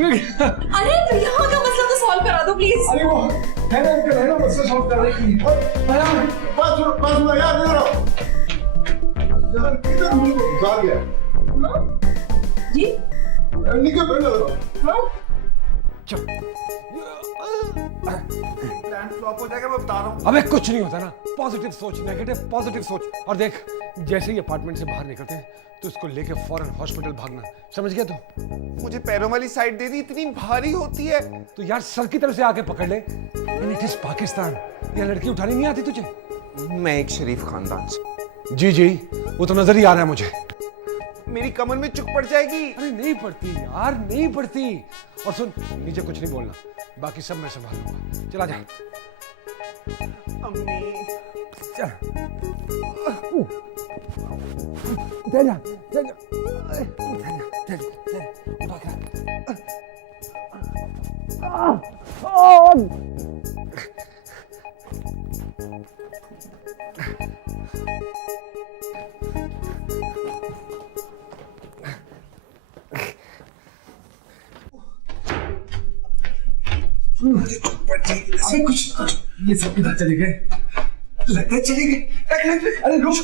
अरे तो यहाँ का मसला तो सॉल्व करा दो प्लीज। अरे वो है ना उनका रहना मसला सॉल्व करने के लिए। बस सुनो यार, इधर आओ यार, किधर मुझे घुसा गया? जी? निकल बैठो। प्लान फ्लॉप हो जाएगा, मैं बता रहा हूँ। अबे कुछ नहीं होता ना, पॉजिटिव सोच, नेगेटिव पॉजिटिव सोच। और देख, जैसे ही अपार्टमेंट से बाहर निकलते हैं तो उसको लेके फौरन हॉस्पिटल भागना, समझ गया तू? मुझे पैरों वाली साइड दे दी, इतनी भारी होती है। तो यार सर की तरफ से आके पकड़ ले। इट इज पाकिस्तान, ये लड़की उठानी नहीं आती तुझे? मैं एक शरीफ खानदान से। जी वो तो नजर ही आ रहा है मुझे। मेरी कमर में चुक पड़ जाएगी। अरे नहीं पड़ती यार, नहीं पड़ती। और सुन, नीचे कुछ नहीं बोलना, बाकी सब मैं संभाल लूंगा। चला जा। अम्मी, चल। उठा जा, उठा जा, कुछ ये सब किधर चले गए? लगता है चले गए। अरे रुक।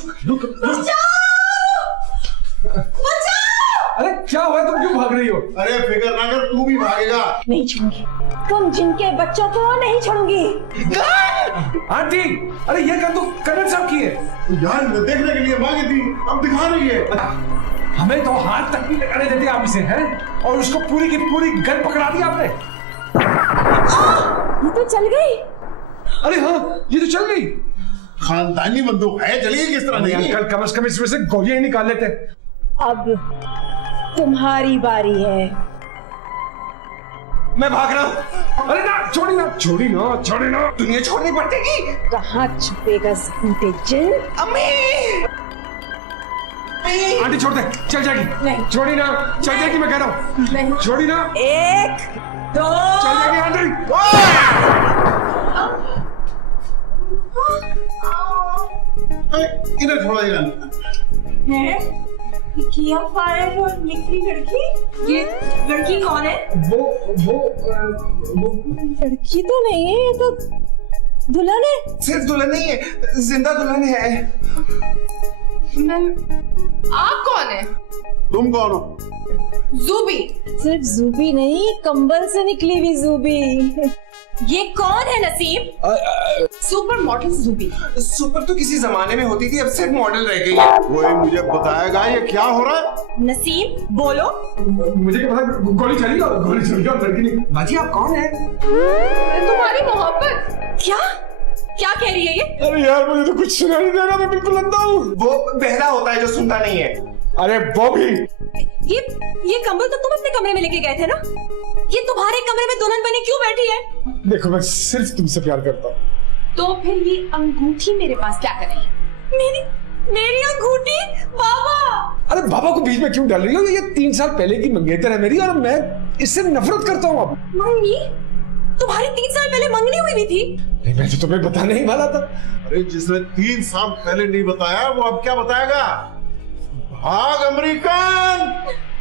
अरे क्या हुआ, तुम क्यों भाग रही हो? अरे फिक्र ना कर, तू भी भागेगा। नहीं छोड़ूंगी तुम जिनके बच्चों को नहीं छोड़ूंगी। आंटी, अरे ये कर तो करण साहब की है यार, देखने के लिए मांगी थी, अब दिखा रही है। हमें तो हाथ तक नहीं लगाने देते आप इसे, हैं? और उसको पूरी की पूरी गन पकड़ा दी आपने। ये तो चल गई। अरे हाँ, ये तो चल गई। खानदानी बंदूक है, चलेगी किस तरह नहीं? अंकल कम से कम इसमें से गोलियां ही निकाल लेते। अब तुम्हारी बारी है। मैं भाग रहा हूँ। अरे ना, छोड़ी ना, छोड़ी ना, छोड़ी ना। दुनिया छोड़नी पड़ेगी। कहाँ छुपेगा झूठे जिन? अम्मी आंटी छोड़ दे, चल जाएगी। नहीं। छोड़ी ना, चल जाएगी, मैं कह रहा हूँ। नहीं। छोड़ी ना, 1 2 चल जाएगी आंटी। इधर छोड़ा ये है किया फायर और निकली लड़की। ये लड़की कौन है? वो लड़की तो नहीं है, ये तो दुल्हन है। सिर्फ दुल्हन नहीं है, जिंदा दुल्हन है। आप कौन है? तुम कौन हो? जूबी। सिर्फ जूबी नहीं, कंबल से निकली हुई जूबी। ये कौन है नसीम? Super model जूबी। सुपर तो किसी जमाने में होती थी, अब सिर्फ मॉडल रह गई है। कोई मुझे बताएगा ये क्या हो रहा है? नसीम बोलो। मुझे क्या पता, गोली चली और लड़की नहीं। बाजी आप कौन है? तुम्हारी मोहब्बत। क्या कह रही है ये? अरे यार मुझे तो कुछ सुना नहीं दे रहा, मैं बिल्कुल अंधा हूँ। वो बहरा होता है जो सुनता नहीं है। अरे वो भी। ये कंबल तो तुम अपने कमरे में लेके गए थे ना? ये तुम्हारे कमरे में दुल्हन बनी क्यों बैठी है? देखो मैं सिर्फ तुमसे प्यार करता हूँ। तो फिर ये अंगूठी मेरे पास क्या कर रही है? मेरी अंगूठी? बाबा! अरे बाबा को बीच में क्यों डाल रही हो? ये 3 साल पहले की मंगेतर है मेरी, और मैं इससे नफरत करता हूँ। अब मम्मी, तुम्हारी 3 साल पहले मंगनी हुई भी थी। नहीं, मैं तो तुम्हें बताने ही वाला था। अरे जिसने 3 साल पहले नहीं बताया वो अब क्या बताएगा? भाग अमेरिकन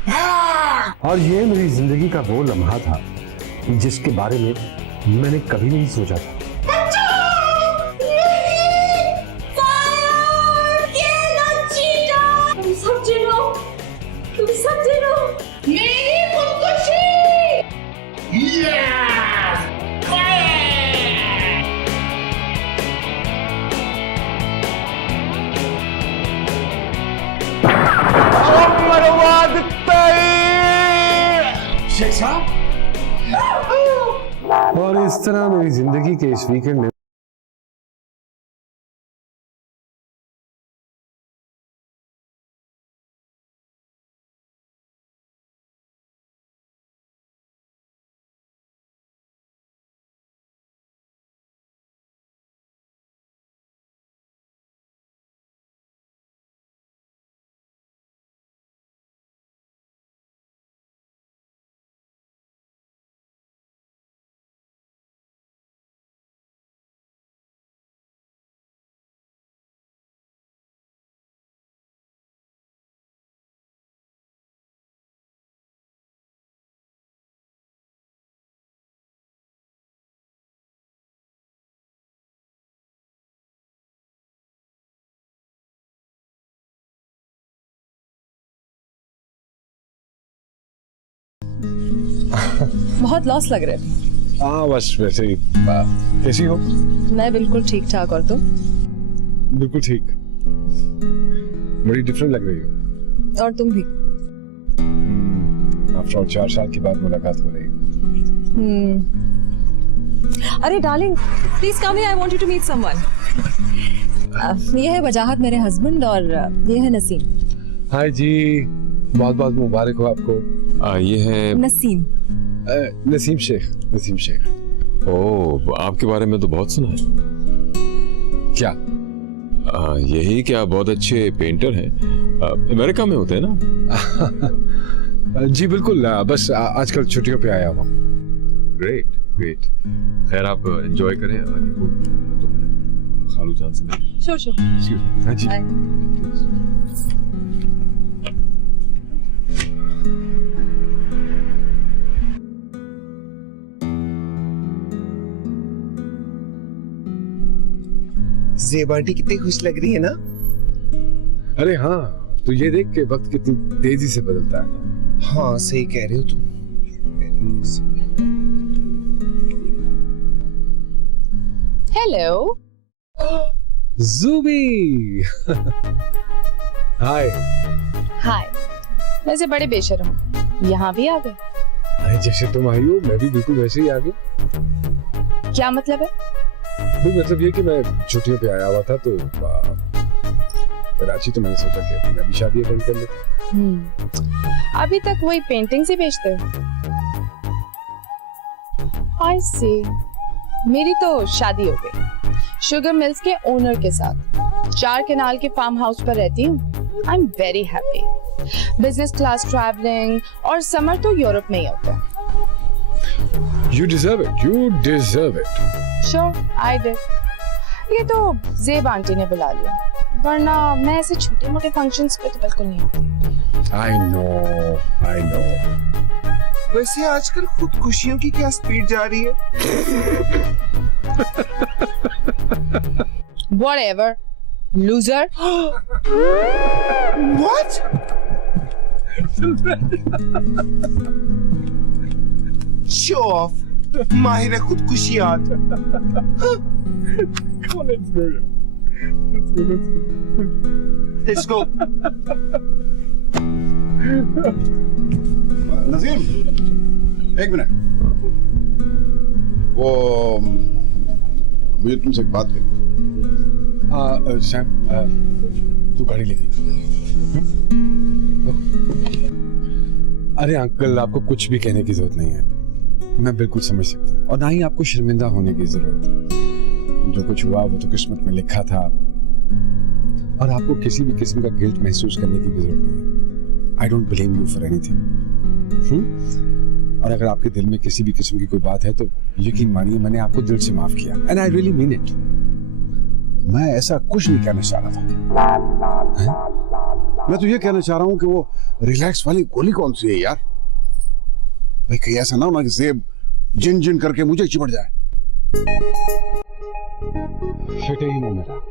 भाग! और ये मेरी जिंदगी का वो लम्हा था जिसके बारे में मैंने कभी नहीं सोचा था। तुम समझे ना? मेरी खुदकुशी। शेख साहब। और इस तरह मेरी जिंदगी के इस वीकेंड में बहुत लॉस लग रहे थे। हाँ बस वैसे ही। कैसी हो? मैं बिल्कुल ठीक ठाक, और तुम? बिल्कुल ठीक। बड़ी डिफरेंट लग रही हो। और तुम भी। आफ्टर 4 साल के बाद मुलाकात हो रही है। अरे darling, please come here, I want you to meet someone. ये है वजाहत, मेरे हस्बैंड, और ये है नसीम। हाय जी, बहुत बहुत मुबारक हो आपको। ये है नसीम। नसीम शेख। नसीम शेख। ओह, आपके बारे में तो बहुत सुना है। क्या? यही कि आप बहुत अच्छे पेंटर हैं। अमेरिका में होते हैं ना? जी बिल्कुल, बस आजकल छुट्टियों पे आया हूँ। Great great. खैर आप एंजॉय करें। तो मैंने खालू जान से मिले। श्योर। हाँ जी। ज़ेब आंटी कितनी खुश लग रही है ना? अरे हाँ, तो ये देख के वक्त कितनी तेजी से बदलता है। हाँ सही कह रहे हो तुम। हेलो ज़ूबी। हाय। हाय। वैसे बड़े बेशर्म, यहाँ भी आ गए। अरे जैसे तुम आई हो मैं भी बिल्कुल वैसे ही आ गया। क्या मतलब है? मतलब ये कि मैं छुट्टियों पे आया हुआ था तो कराची, तो मैंने सोचा कि मैं भी शादी अटेंड कर लेता। अभी तक वही पेंटिंग्स ही बेचते हो? आई सी। मेरी तो शादी हो गई, शुगर मिल्स के ओनर के साथ। 4 कैनाल के फार्म हाउस पर रहती हूँ। I am very happy. Business class travelling और समर तो यूरोप में ही होता है। You deserve it. You deserve it. Sure, I did. ये तो ज़ेब आंटी ने बुला लिया, वरना मैं ऐसे छोटे मोटे फंक्शंस पे तो बिल्कुल नहीं आती। I know, I know. वैसे आजकल खुदकुशियों की क्या स्पीड जा रही है? Whatever, loser. What? Show off. माहिर खुदकुशियात। Let's go. नजीम, एक मिनट। वो मुझे तुमसे एक बात करनी। सैम, तू गाड़ी लेके। अरे अंकल, आपको कुछ भी कहने की जरूरत नहीं है, मैं बिल्कुल समझ सकता हूँ, और ना ही आपको शर्मिंदा होने की जरूरत है। जो कुछ हुआ वो तो किस्मत में लिखा था, और आपको किसी भी किस्म का गिल्ट महसूस करने की भी जरूरत नहीं है। I don't blame you for anything. और अगर आपके दिल में किसी भी किस्म की कोई बात है तो यकीन मानिए मैंने आपको दिल से माफ किया, and I really mean it. मैं ऐसा कुछ नहीं कहना चाह रहा था। मैं तो ये कहना चाह रहा हूँ कि वो रिलैक्स वाली गोली कौन सी है यार? भाई कहीं ऐसा ना हो ना कि ज़ेब जिन जिन करके मुझे चिपट जाए। फिटे ही मुंह मेरा।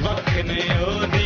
वक्त ने ओ